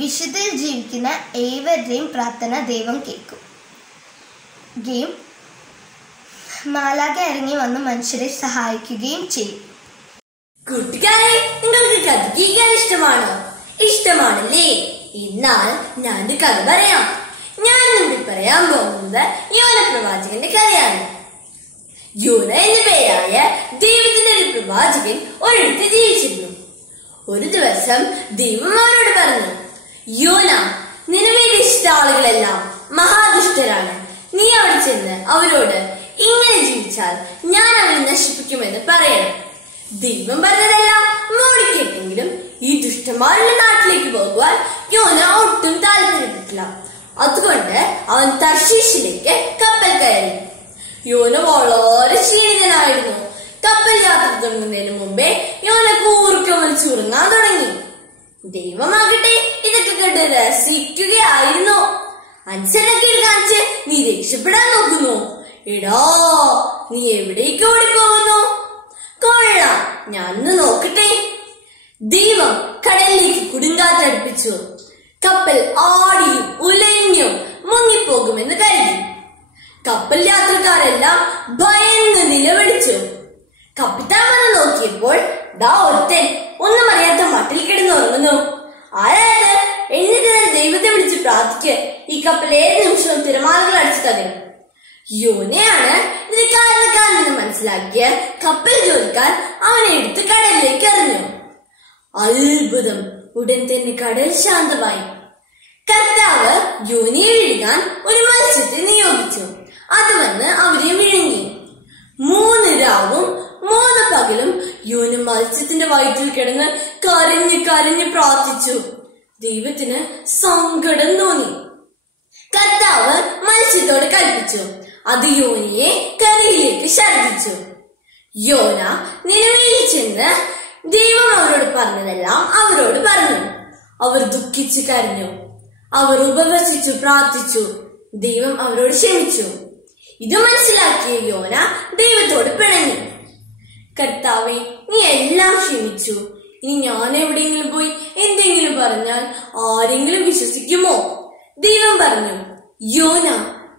വിശുദ്ധിയിൽ ജീവിക്കുന്ന ഏവരുടെയും പ്രാർത്ഥന ദൈവം കേൾക്കുകയും മാലാഖ ഇറങ്ങി വന്ന് മനുഷ്യരെ സഹായിക്കുകയും ചെയ്യും. കൂട്ടുകാരെ, നിങ്ങൾക്ക് കഥ കേൾക്കാൻ ഇഷ്ടമാണോ? ഇഷ്ടമാണല്ലേ? എന്നാൽ ഞാനൊരു കഥ പറയാം. ഞാൻ ഇവിടെ പറയാൻ പോകുന്നത് യോന പ്രവാചകന്റെ കഥയാണ്. യോന എന്ന പേരായ ദൈവത്തിന്റെ ഒരു പ്രവാചകൻ ഒരിടത്ത് ജീവിച്ചിരുന്നു. ഒരു ദിവസം ദൈവം അവരോട് പറഞ്ഞു, യോന, നിനവേന്റെ ഇഷ്ട ആളുകളെല്ലാം മഹാദുഷ്ടരാണ്. നീ അവിടെ ചെന്ന് അവരോട് ഇങ്ങനെ ജീവിച്ചാൽ ഞാൻ അവരെ നശിപ്പിക്കുമെന്ന് പറയണം. ദൈവം പറഞ്ഞതെല്ലാം മോടിക്കേട്ടെങ്കിലും ഈ ദുഷ്ടന്മാരുടെ നാട്ടിലേക്ക് പോകുവാൻ യോന ഒട്ടും താല്പര്യപ്പെട്ടില്ല. അതുകൊണ്ട് അവൻ തർശീഷിലേക്ക് കപ്പൽ കയറി. യോന വളരെ ക്ഷീണിതനായിരുന്നു. കപ്പൽ യാത്ര തുടങ്ങുന്നതിന് മുമ്പേ യോന കൂർക്കം വലിച്ചുറങ്ങാൻ തുടങ്ങി. ദൈവമാകട്ടെ ഇതൊക്കെ കണ്ട് രസിക്കുകയായിരുന്നു. അനുസരണക്കേട് കാണിച്ച് നീ രക്ഷപ്പെടാൻ നോക്കുന്നു. എടാ, നീ എവിടേക്ക് ഓടിപ്പോകുന്നു? കൊള്ളാം, ഞാനൊന്ന് നോക്കട്ടെ. ദൈവം കടലിലേക്ക് കൊടുങ്കാറ്റടുപ്പിച്ചു. കപ്പൽ ആടിയും ഉലഞ്ഞും മുങ്ങിപ്പോകുമെന്ന് കരുതി. കപ്പൽ യാത്രക്കാരെല്ലാം ഭയന്ന് നിലവിളിച്ചു. കപ്പിത്താൻ വന്ന് നോക്കിയപ്പോൾ ദാ ഒരുത്തൻ ഒന്നും അറിയാത്ത മട്ടിൽ കിടന്നുറങ്ങുന്നു. ആരായത്? എന്നിട്ട് ദൈവത്തെ വിളിച്ച് പ്രാർത്ഥിക്ക്. ഈ കപ്പൽ ഏത് നിമിഷവും തിരമാലകൾ അടിച്ചു തകരും. യോനയാണ് ഇതിന് കാരണക്കാരനെന്ന് മനസ്സിലാക്കിയ കപ്പൽ ജോലിക്കാർ അവനെ എടുത്ത് കടലിലേക്ക് എറിഞ്ഞു. അത്ഭുതം! ഉടൻ തന്നെ കടൽ ശാന്തമായി. കർത്താവ് യോനയെ വിഴുങ്ങാൻ ഒരു മത്സ്യത്തെ നിയോഗിച്ചു. അത് വന്ന് അവരെ വിഴുങ്ങി. 3 രാവും 3 പകലും യോന മത്സ്യത്തിന്റെ വയറ്റിൽ കിടന്ന് കരഞ്ഞു കരഞ്ഞു പ്രാർത്ഥിച്ചു. ദൈവത്തിന് സങ്കടം തോന്നി. കർത്താവ് മത്സ്യത്തോട് കൽപ്പിച്ചു. അത് യോനയെ കരയിലേക്ക് ഛർദ്ദിച്ചു. യോന നിനവേയിൽ ചെന്ന് ദൈവം അവരോട് പറഞ്ഞതെല്ലാം അവരോട് പറഞ്ഞു. അവർ ദുഃഖിച്ചു കരഞ്ഞു. അവർ ഉപവസിച്ചു പ്രാർത്ഥിച്ചു. ദൈവം അവരോട് ക്ഷമിച്ചു. ഇത് മനസ്സിലാക്കിയ യോന ദൈവത്തോട് പിണങ്ങി. കർത്താവേ, നീ എല്ലാം ക്ഷമിച്ചു. ഇനി ഞാൻ എവിടെയെങ്കിലും പോയി എന്തെങ്കിലും പറഞ്ഞാൽ ആരെങ്കിലും വിശ്വസിക്കുമോ? ദൈവം പറഞ്ഞു, യോന,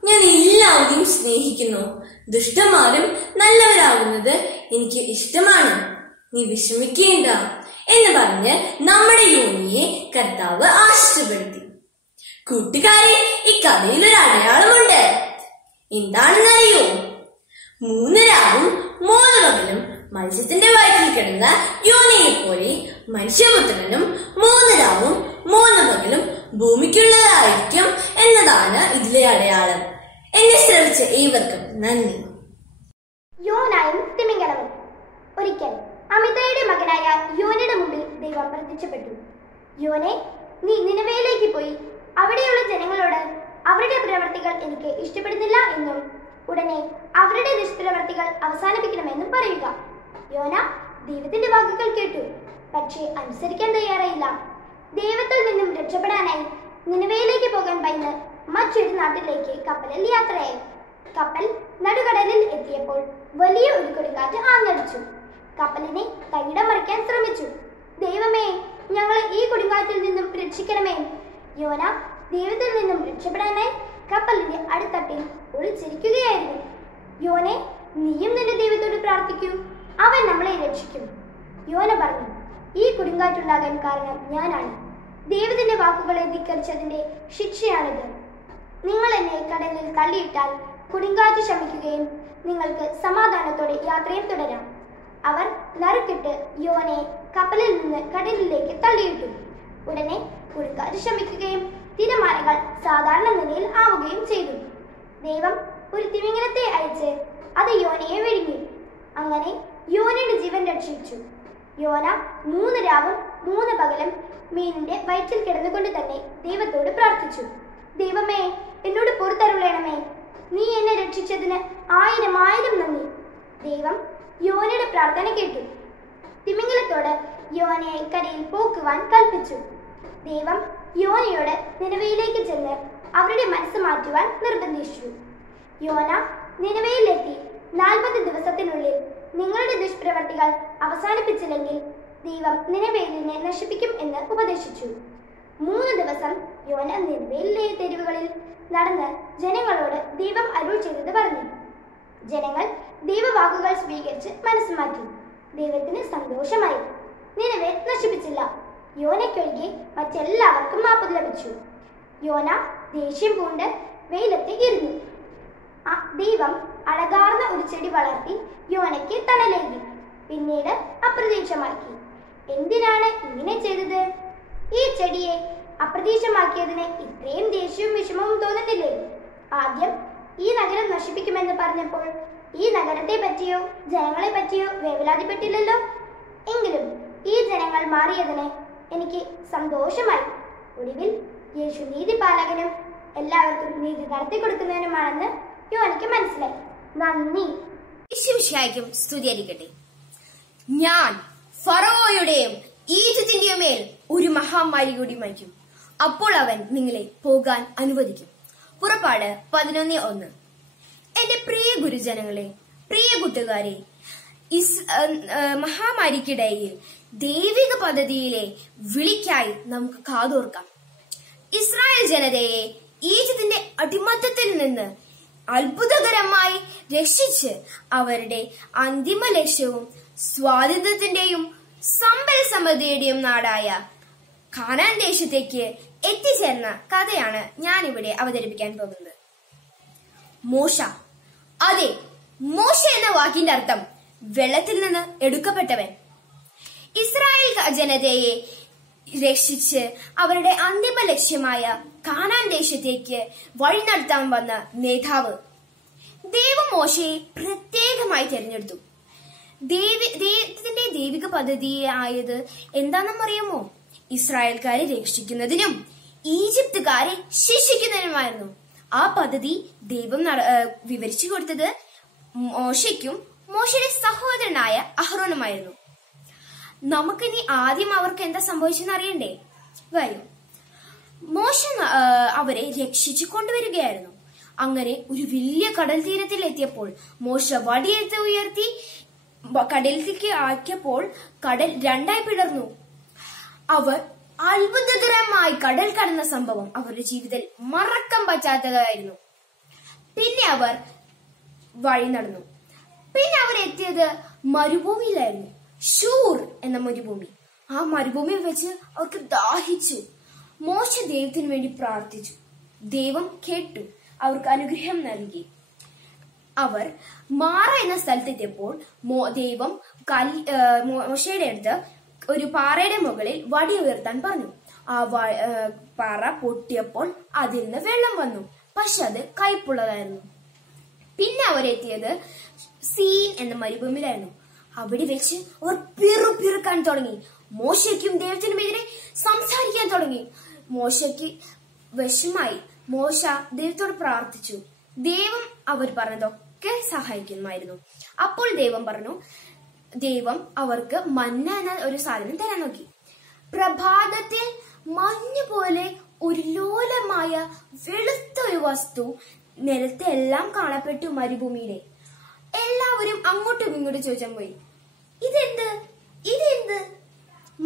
ഞാൻ എല്ലാവരെയും സ്നേഹിക്കുന്നു. ദുഷ്ടന്മാരും നല്ലവരാകുന്നത് എനിക്ക് ഇഷ്ടമാണ്. നീ വിഷമിക്കേണ്ട എന്ന് പറഞ്ഞ് നമ്മുടെ യോനിയെ കർത്താവ് ആശ്വസിപ്പെടുത്തി. കൂട്ടുകാരെ, ഈ കഥയിൽ ഒരു അടയാളമുണ്ട്. എന്താണെന്നറിയോ? 3 രാവും 3 പകലും മത്സ്യത്തിന്റെ വയറ്റിൽ കിടന്ന യോനിയെ പോലെ മനുഷ്യപുത്രനും 3 രാവും 3 പകലും ഭൂമിക്കുള്ളതായിരിക്കും എന്നതാണ് ഇതിലെ അടയാളം. എന്നെ ശ്രമിച്ച ഏവർക്കും നന്ദി. യോനായും തിമിംഗലവും. ഒരിക്കൽ അമിതയുടെ മകനായ യോനയുടെ മുമ്പിൽ ദൈവം പ്രത്യക്ഷപ്പെട്ടു. യോനെ, നീ നിനവയിലേക്ക് പോയി അവിടെയുള്ള ജനങ്ങളോട് അവരുടെ പ്രവർത്തികൾ എനിക്ക് ഇഷ്ടപ്പെടുന്നില്ല എന്നും ഉടനെ അവരുടെ ദുഷ്പ്രവർത്തികൾ അവസാനിപ്പിക്കണമെന്നും പറയുക. യോന ദൈവത്തിന്റെ വാക്കുകൾ കേട്ടു, പക്ഷേ അനുസരിക്കാൻ തയ്യാറായില്ല. ദൈവത്തിൽ നിന്നും രക്ഷപ്പെടാനായി നിനവയിലേക്ക് പോകാൻ ഭയന്ന് മറ്റൊരു നാട്ടിലേക്ക് കപ്പലിൽ യാത്രയായി. കപ്പൽ നടുകടലിൽ എത്തിയപ്പോൾ വലിയ ഒരു കൊടുങ്കാറ്റ് ആഞ്ഞടിച്ചു. കപ്പലിനെ തകിടം മറിക്കാൻ ശ്രമിച്ചു. ദൈവമേ, ഞങ്ങളെ ഈ കൊടുങ്കാറ്റിൽ നിന്നും രക്ഷിക്കണമേ. യോന ദൈവത്തിൽ നിന്നും രക്ഷപ്പെടാനായി കപ്പലിന്റെ അടിത്തട്ടിൽ ഒളിച്ചിരിക്കുകയായിരുന്നു. യോനെ, നീയും നിന്റെ ദൈവത്തോട് പ്രാർത്ഥിക്കൂ, അവൻ നമ്മളെ രക്ഷിക്കും. യോന പറഞ്ഞു, ഈ കൊടുങ്കാറ്റുണ്ടാകാൻ കാരണം ഞാനാണ്. ദൈവത്തിന്റെ വാക്കുകളെ ധിക്കരിച്ചതിന്റെ ശിക്ഷയാണിത്. നിങ്ങൾ എന്നെ കടലിൽ തള്ളിയിട്ടാൽ കൊടുങ്കാറ്റ് ശമിക്കുകയും നിങ്ങൾക്ക് സമാധാനത്തോടെ യാത്രയും തുടരാം. അവർ നറുക്കിട്ട് യോനയെ കപ്പലിൽ നിന്ന് കടലിലേക്ക് തള്ളിയിട്ടു. ഉടനെ കൊടുങ്കാറ്റ് ശമിക്കുകയും തിരമാലകൾ സാധാരണ നിലയിൽ ആവുകയും ചെയ്തു. ദൈവം ഒരു തിമിംഗലത്തെ അയച്ച് അത് യോനയെ വിഴുങ്ങി. അങ്ങനെ യോനയുടെ ജീവൻ രക്ഷിച്ചു. യോന 3 രാവും 3 പകലും മീനിന്റെ വയറ്റിൽ കിടന്നുകൊണ്ട് തന്നെ ദൈവത്തോട് പ്രാർത്ഥിച്ചു. ദൈവമേ, എന്നോട് പുറത്തരുളേണമേ. നീ എന്നെ രക്ഷിച്ചതിന് 1000 നന്ദി. ദൈവം യോനയുടെ പ്രാർത്ഥന കേട്ടു. തിമിംഗലത്തോട് യോനയെ കരയിൽ പോക്കുവാൻ കൽപ്പിച്ചു. ദൈവം യോനയോട് നിനവയിലേക്ക് ചെന്ന് അവരുടെ മനസ്സ് മാറ്റുവാൻ നിർബന്ധിച്ചു. യോന നിനവയിലെത്തി 40 ദിവസത്തിനുള്ളിൽ നിങ്ങളുടെ ദുഷ്പ്രവർത്തികൾ അവസാനിപ്പിച്ചില്ലെങ്കിൽ ദൈവം നിനവയിലിനെ നശിപ്പിക്കും എന്ന് ഉപദേശിച്ചു. 3 ദിവസം യോന നിനവയിലെ തെരുവുകളിൽ നടന്ന് ജനങ്ങളോട് ദൈവം അരുൾ ചെയ്തത് പറഞ്ഞു. ജനങ്ങൾ ദൈവവാക്കുകൾ സ്വീകരിച്ച് മനസ്സ് മാറ്റി. ദൈവത്തിന് സന്തോഷമായി. നിനവെ നശിപ്പിച്ചില്ല. യോനയ്ക്കൊഴികെ മറ്റെല്ലാവർക്കും മാപ്പ് ലഭിച്ചു. യോന ദേഷ്യം പൂണ്ട് വെയിലത്ത് ഇരുന്നു. ദൈവം അഴകാർന്ന ഒരു ചെടി വളർത്തി യോനയ്ക്ക് തണലേകി. പിന്നീട് അപ്രത്യക്ഷമാക്കി. എന്തിനാണ് ഇങ്ങനെ ചെയ്തത്? ഈ ചെടിയെ അപ്രത്യക്ഷമാക്കിയതിന് ഇത്രയും ദേഷ്യവും വിഷമവും തോന്നുന്നില്ലേ? ആദ്യം ഈ നഗരം നശിപ്പിക്കുമെന്ന് പറഞ്ഞപ്പോൾ ഈ നഗരത്തെ പറ്റിയോ ജനങ്ങളെ പറ്റിയോ വേവലാതിപ്പെട്ടില്ലല്ലോ. എങ്കിലും ഈ ജനങ്ങൾ മാറിയതിന് എനിക്ക് സന്തോഷമായി. ഒടുവിൽ യേശു നീതിപാലകനും എല്ലാവർക്കും നീതി നടത്തി കൊടുക്കുന്നതിനുമാണെന്ന് യോനയ്ക്ക് മനസ്സിലായി. നന്ദി. യേശുമിശിഹായ്ക്കും സ്തുതിയായിരിക്കട്ടെ. ഞാൻ ഫറവോയുടെയും ഈജിപ്തിന്റെയും മേൽ ഒരു മഹാമാരി കൂടി വയ്ക്കും. അപ്പോൾ അവൻ നിങ്ങളെ പോകാൻ അനുവദിക്കും. പുറപ്പാട് 11:1. എന്റെ പ്രിയ ഗുരുജനങ്ങളെ, പ്രിയ കൂട്ടുകാരെ, മഹാമാരിക്കിടയിൽ ദൈവിക പദ്ധതിയിലെ വിളിക്കായി നമുക്ക് കാതോർക്കാം. ഇസ്രായേൽ ജനതയെ ഈജിപ്തിന്റെ അടിമത്തത്തിൽ നിന്ന് അത്ഭുതകരമായി രക്ഷിച്ച് അവരുടെ അന്തിമ ലക്ഷ്യവും സ്വാതന്ത്ര്യത്തിന്റെയും സമ്പൽ സമൃദ്ധിയുടെയും നാടായ കാനാൻ ദേശത്തേക്ക് എത്തിച്ചേർന്ന കഥയാണ് ഞാനിവിടെ അവതരിപ്പിക്കാൻ പോകുന്നത്. മോശ. അതെ, മോശ എന്ന വാക്കിന്റെ അർത്ഥം വെള്ളത്തിൽ നിന്ന് എടുക്കപ്പെട്ടവൻ. ഇസ്രായേൽ ജനതയെ രക്ഷിച്ച് അവരുടെ അന്തിമ ലക്ഷ്യമായ കാനാൻ ദേശത്തേക്ക് വഴി നടത്താൻ വന്ന നേതാവ്. ദൈവം മോശയെ പ്രത്യേകമായി തിരഞ്ഞെടുത്തു. ദൈവത്തിന്റെ ദൈവിക പദ്ധതിയായത് എന്താണെന്നറിയാമോ? ഇസ്രായേൽക്കാരെ രക്ഷിക്കുന്നതിനും ഈജിപ്തുകാരെ ശിക്ഷിക്കുന്നതിനുമായിരുന്നു. ആ പദ്ധതി ദൈവം വിവരിച്ചു കൊടുത്തത് മോശയ്ക്കും മോശയുടെ സഹോദരനായ അഹ്റോനുമായിരുന്നു. നമുക്കിനി ആദ്യം അവർക്ക് എന്താ സംഭവിച്ചെന്ന് അറിയണ്ടേ? വരൂ. മോശ അവരെ രക്ഷിച്ചു കൊണ്ടുവരികയായിരുന്നു. അങ്ങനെ ഒരു വലിയ കടൽ തീരത്തിൽ എത്തിയപ്പോൾ മോശ വടിയെടുത്ത് ഉയർത്തി കടലിലേക്ക് ആക്കിയപ്പോൾ കടൽ 2 പിളർന്നു. അവർ അത്ഭുതകരമായി കടൽ കടന്ന സംഭവം അവരുടെ ജീവിതത്തിൽ മറക്കാൻ പറ്റാത്തതായിരുന്നു. പിന്നെ അവർ വഴി നടന്നു. പിന്നെ അവർ എത്തിയത് മരുഭൂമിയിലായിരുന്നു. ഷൂർ എന്ന മരുഭൂമി. ആ മരുഭൂമിയിൽ വെച്ച് അവർക്ക് ദാഹിച്ചു. മോശ ദൈവത്തിന് വേണ്ടി പ്രാർത്ഥിച്ചു. ദൈവം കേട്ടു, അവർക്ക് അനുഗ്രഹം നൽകി. അവർ മാറ എന്ന സ്ഥലത്തെത്തിയപ്പോൾ ദൈവം മോശയുടെ അടുത്ത് ഒരു പാറയുടെ മുകളിൽ വടി ഉയർത്താൻ പറഞ്ഞു. ആ പാറ പൊട്ടിയപ്പോൾ അതിൽ നിന്ന് വെള്ളം വന്നു. പക്ഷെ അത് കയ്പുള്ളതായിരുന്നു. പിന്നെ അവരെത്തിയത് സീൻ എന്ന മരുഭൂമിയിലായിരുന്നു. അവിടെ വെച്ച് അവർ പിറുപിറുക്കാൻ തുടങ്ങി. മോശയ്ക്കും ദൈവത്തിനുമെതിരെ സംസാരിക്കാൻ തുടങ്ങി. മോശയ്ക്ക് വിഷമായി. മോശ ദൈവത്തോട് പ്രാർത്ഥിച്ചു. ദൈവം അവർ പറഞ്ഞതൊക്കെ സഹായിക്കുമായിരുന്നു. അപ്പോൾ ദൈവം അവർക്ക് മന്ന എന്ന ഒരു സാധനം തരാൻ നോക്കി. പ്രഭാതത്തിൽ മഞ്ഞ് പോലെ ഒരു ലോലമായ വെളുത്ത ഒരു വസ്തു നിലത്തെ എല്ലാം കാണപ്പെട്ടു. മരുഭൂമിയിലെ എല്ലാവരും അങ്ങോട്ടും ഇങ്ങോട്ടും ചോദിച്ചാൽ പോയി, ഇതെന്ത്?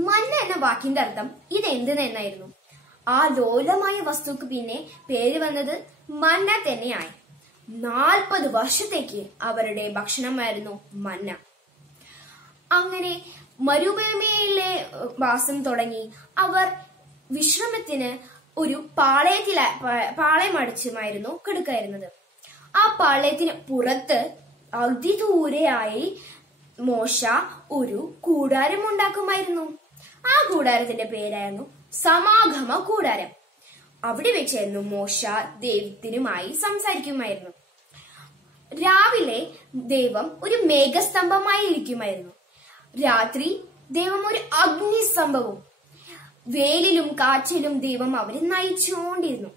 മന്ന എന്ന വാക്കിന്റെ അർത്ഥം ഇതെന്തെന്ന് എന്നായിരുന്നു. ആ ലോലമായ വസ്തുക്ക് പിന്നെ പേര് വന്നത് മന്ന തന്നെയായി. 40 വർഷത്തേക്ക് അവരുടെ ഭക്ഷണമായിരുന്നു മന്ന. അങ്ങനെ മരുഭൂമിയിലെ വാസം തുടങ്ങി. അവർ വിശ്രമത്തിന് ഒരു പാളയമടിച്ചുമായിരുന്നു കിടക്കായിരുന്നത്. ആ പാളയത്തിന് പുറത്ത് അതിദൂരെയായി മോശ ഒരു കൂടാരം ഉണ്ടാക്കുമായിരുന്നു. ആ കൂടാരത്തിന്റെ പേരായിരുന്നു സമാഗമ കൂടാരം. അവിടെ വെച്ചായിരുന്നു മോശ ദൈവത്തിനുമായി സംസാരിക്കുമായിരുന്നു. രാവിലെ ദൈവം ഒരു മേഘസ്തംഭമായി ഇരിക്കുമായിരുന്നു. രാത്രി ദൈവം ഒരു അഗ്നിസ്തംഭവും. വേലിലും കാറ്റിലും ദൈവം അവരെ നയിച്ചുകൊണ്ടിരുന്നു.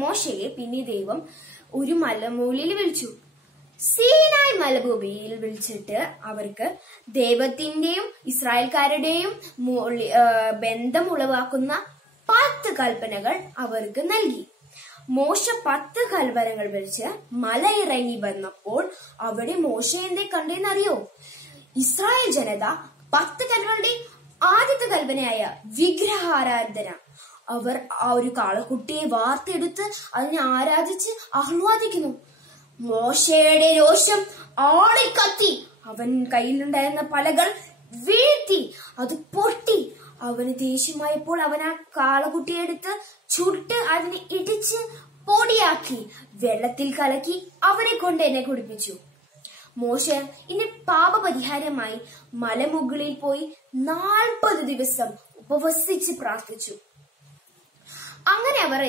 മോശയെ പിന്നെ ദൈവം ഒരു മലമൂലയിൽ വിളിച്ചു. സീനായ് മലഭൂമിയിൽ വിളിച്ചിട്ട് അവർക്ക് ദൈവത്തിന്റെയും ഇസ്രായേൽക്കാരുടെയും ബന്ധം ഉളവാക്കുന്ന 10 കൽപ്പനകൾ അവർക്ക് നൽകി. മോശ 10 കൽപ്പനകൾ വിളിച്ച് മലയിറങ്ങി വന്നപ്പോൾ അവിടെ മോശ എന്തേ കണ്ടേന്നറിയോ? ഇസ്രായേൽ ജനത 10 കൽപ്പനകളുടെ ആദ്യത്തെ കൽപ്പനയായ വിഗ്രഹാരാധന. അവർ ആ ഒരു കാളക്കുട്ടിയെ വാർത്തെടുത്ത് അതിനെ ആരാധിച്ച് ആഹ്ലാദിക്കുന്നു. മോശയുടെ രോഷം ആളിക്കത്തി. അവൻ കയ്യിലുണ്ടായിരുന്ന പലകൾ വീഴ്ത്തി, അത് പൊട്ടി. അവന് ദേഷ്യമായപ്പോൾ അവൻ ആ കാളക്കുട്ടിയെ എടുത്ത് ചുട്ട് അതിനെ ഇടിച്ച് പൊടിയാക്കി വെള്ളത്തിൽ കലക്കി അവനെ കൊണ്ട് എന്നെ കുടിപ്പിച്ചു. മോശ ഇനി പാപപരിഹാരമായി മലമുകളിൽ പോയി 40 ദിവസം ഉപവസിച്ച് പ്രാർത്ഥിച്ചു. അങ്ങനെ അവർ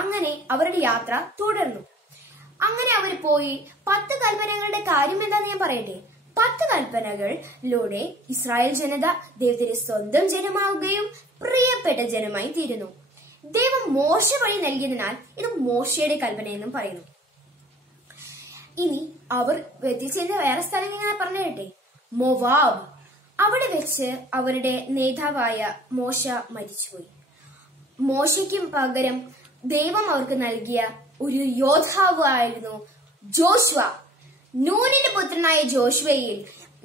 അങ്ങനെ അവരുടെ യാത്ര തുടർന്നു. അങ്ങനെ അവർ പോയി 10 കൽപ്പനകളുടെ കാര്യം എന്താന്ന് ഞാൻ പറയട്ടെ. 10 കൽപ്പനകളിലൂടെ ഇസ്രായേൽ ജനത ദൈവത്തിന്റെ സ്വന്തം ജനമാവുകയും പ്രിയപ്പെട്ട ജനമായി തീരുന്നു. ദൈവം മോശ വഴി നൽകിയതിനാൽ ഇത് മോശയുടെ കൽപ്പന എന്നും പറയുന്നു. ഇനി അവർ എത്തിച്ചേരുന്ന വേറെ സ്ഥലം ഇങ്ങനെ പറഞ്ഞു കേട്ടെ. മൊവാബ്. അവിടെ വെച്ച് അവരുടെ നേതാവായ മോശ മരിച്ചുപോയി. മോശയ്ക്കും പകരം ദൈവം അവർക്ക് നൽകിയ ഒരു യോദ്ധാവ് ആയിരുന്നു ജോഷുവ. നൂനിന്റെ പുത്രനായ ജോഷുവയിൽ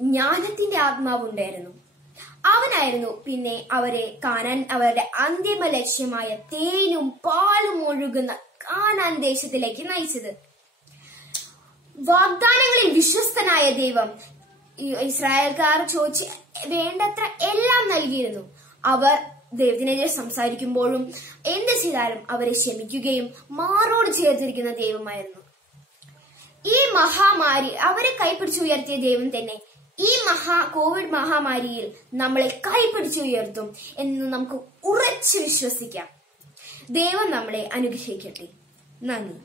ജ്ഞാനത്തിന്റെ ആത്മാവുണ്ടായിരുന്നു. അവനായിരുന്നു പിന്നെ അവരുടെ അന്തിമ ലക്ഷ്യമായ തേനും പാലും ഒഴുകുന്ന കാനാൻ ദേശത്തിലേക്ക് നയിച്ചത്. വാഗ്ദാനങ്ങളിൽ വിശ്വസ്തനായ ദൈവം ഇസ്രായേൽക്കാർ ചോദിച്ച് വേണ്ടത്ര എല്ലാം നൽകിയിരുന്നു. അവർ ദൈവത്തിനെതിരെ സംസാരിക്കുമ്പോഴും എന്ത് ചെയ്താലും അവരെ ക്ഷമിക്കുകയും മാറോട് ചേർത്തിരിക്കുന്ന ദൈവമായിരുന്നു. ഈ മഹാമാരി അവരെ കൈപിടിച്ചുയർത്തിയ ദൈവം തന്നെ ഈ കോവിഡ് മഹാമാരിയിൽ നമ്മളെ കൈപിടിച്ചുയർത്തും എന്ന് നമുക്ക് ഉറച്ചു വിശ്വസിക്കാം. ദൈവം നമ്മളെ അനുഗ്രഹിക്കട്ടെ. നന്ദി.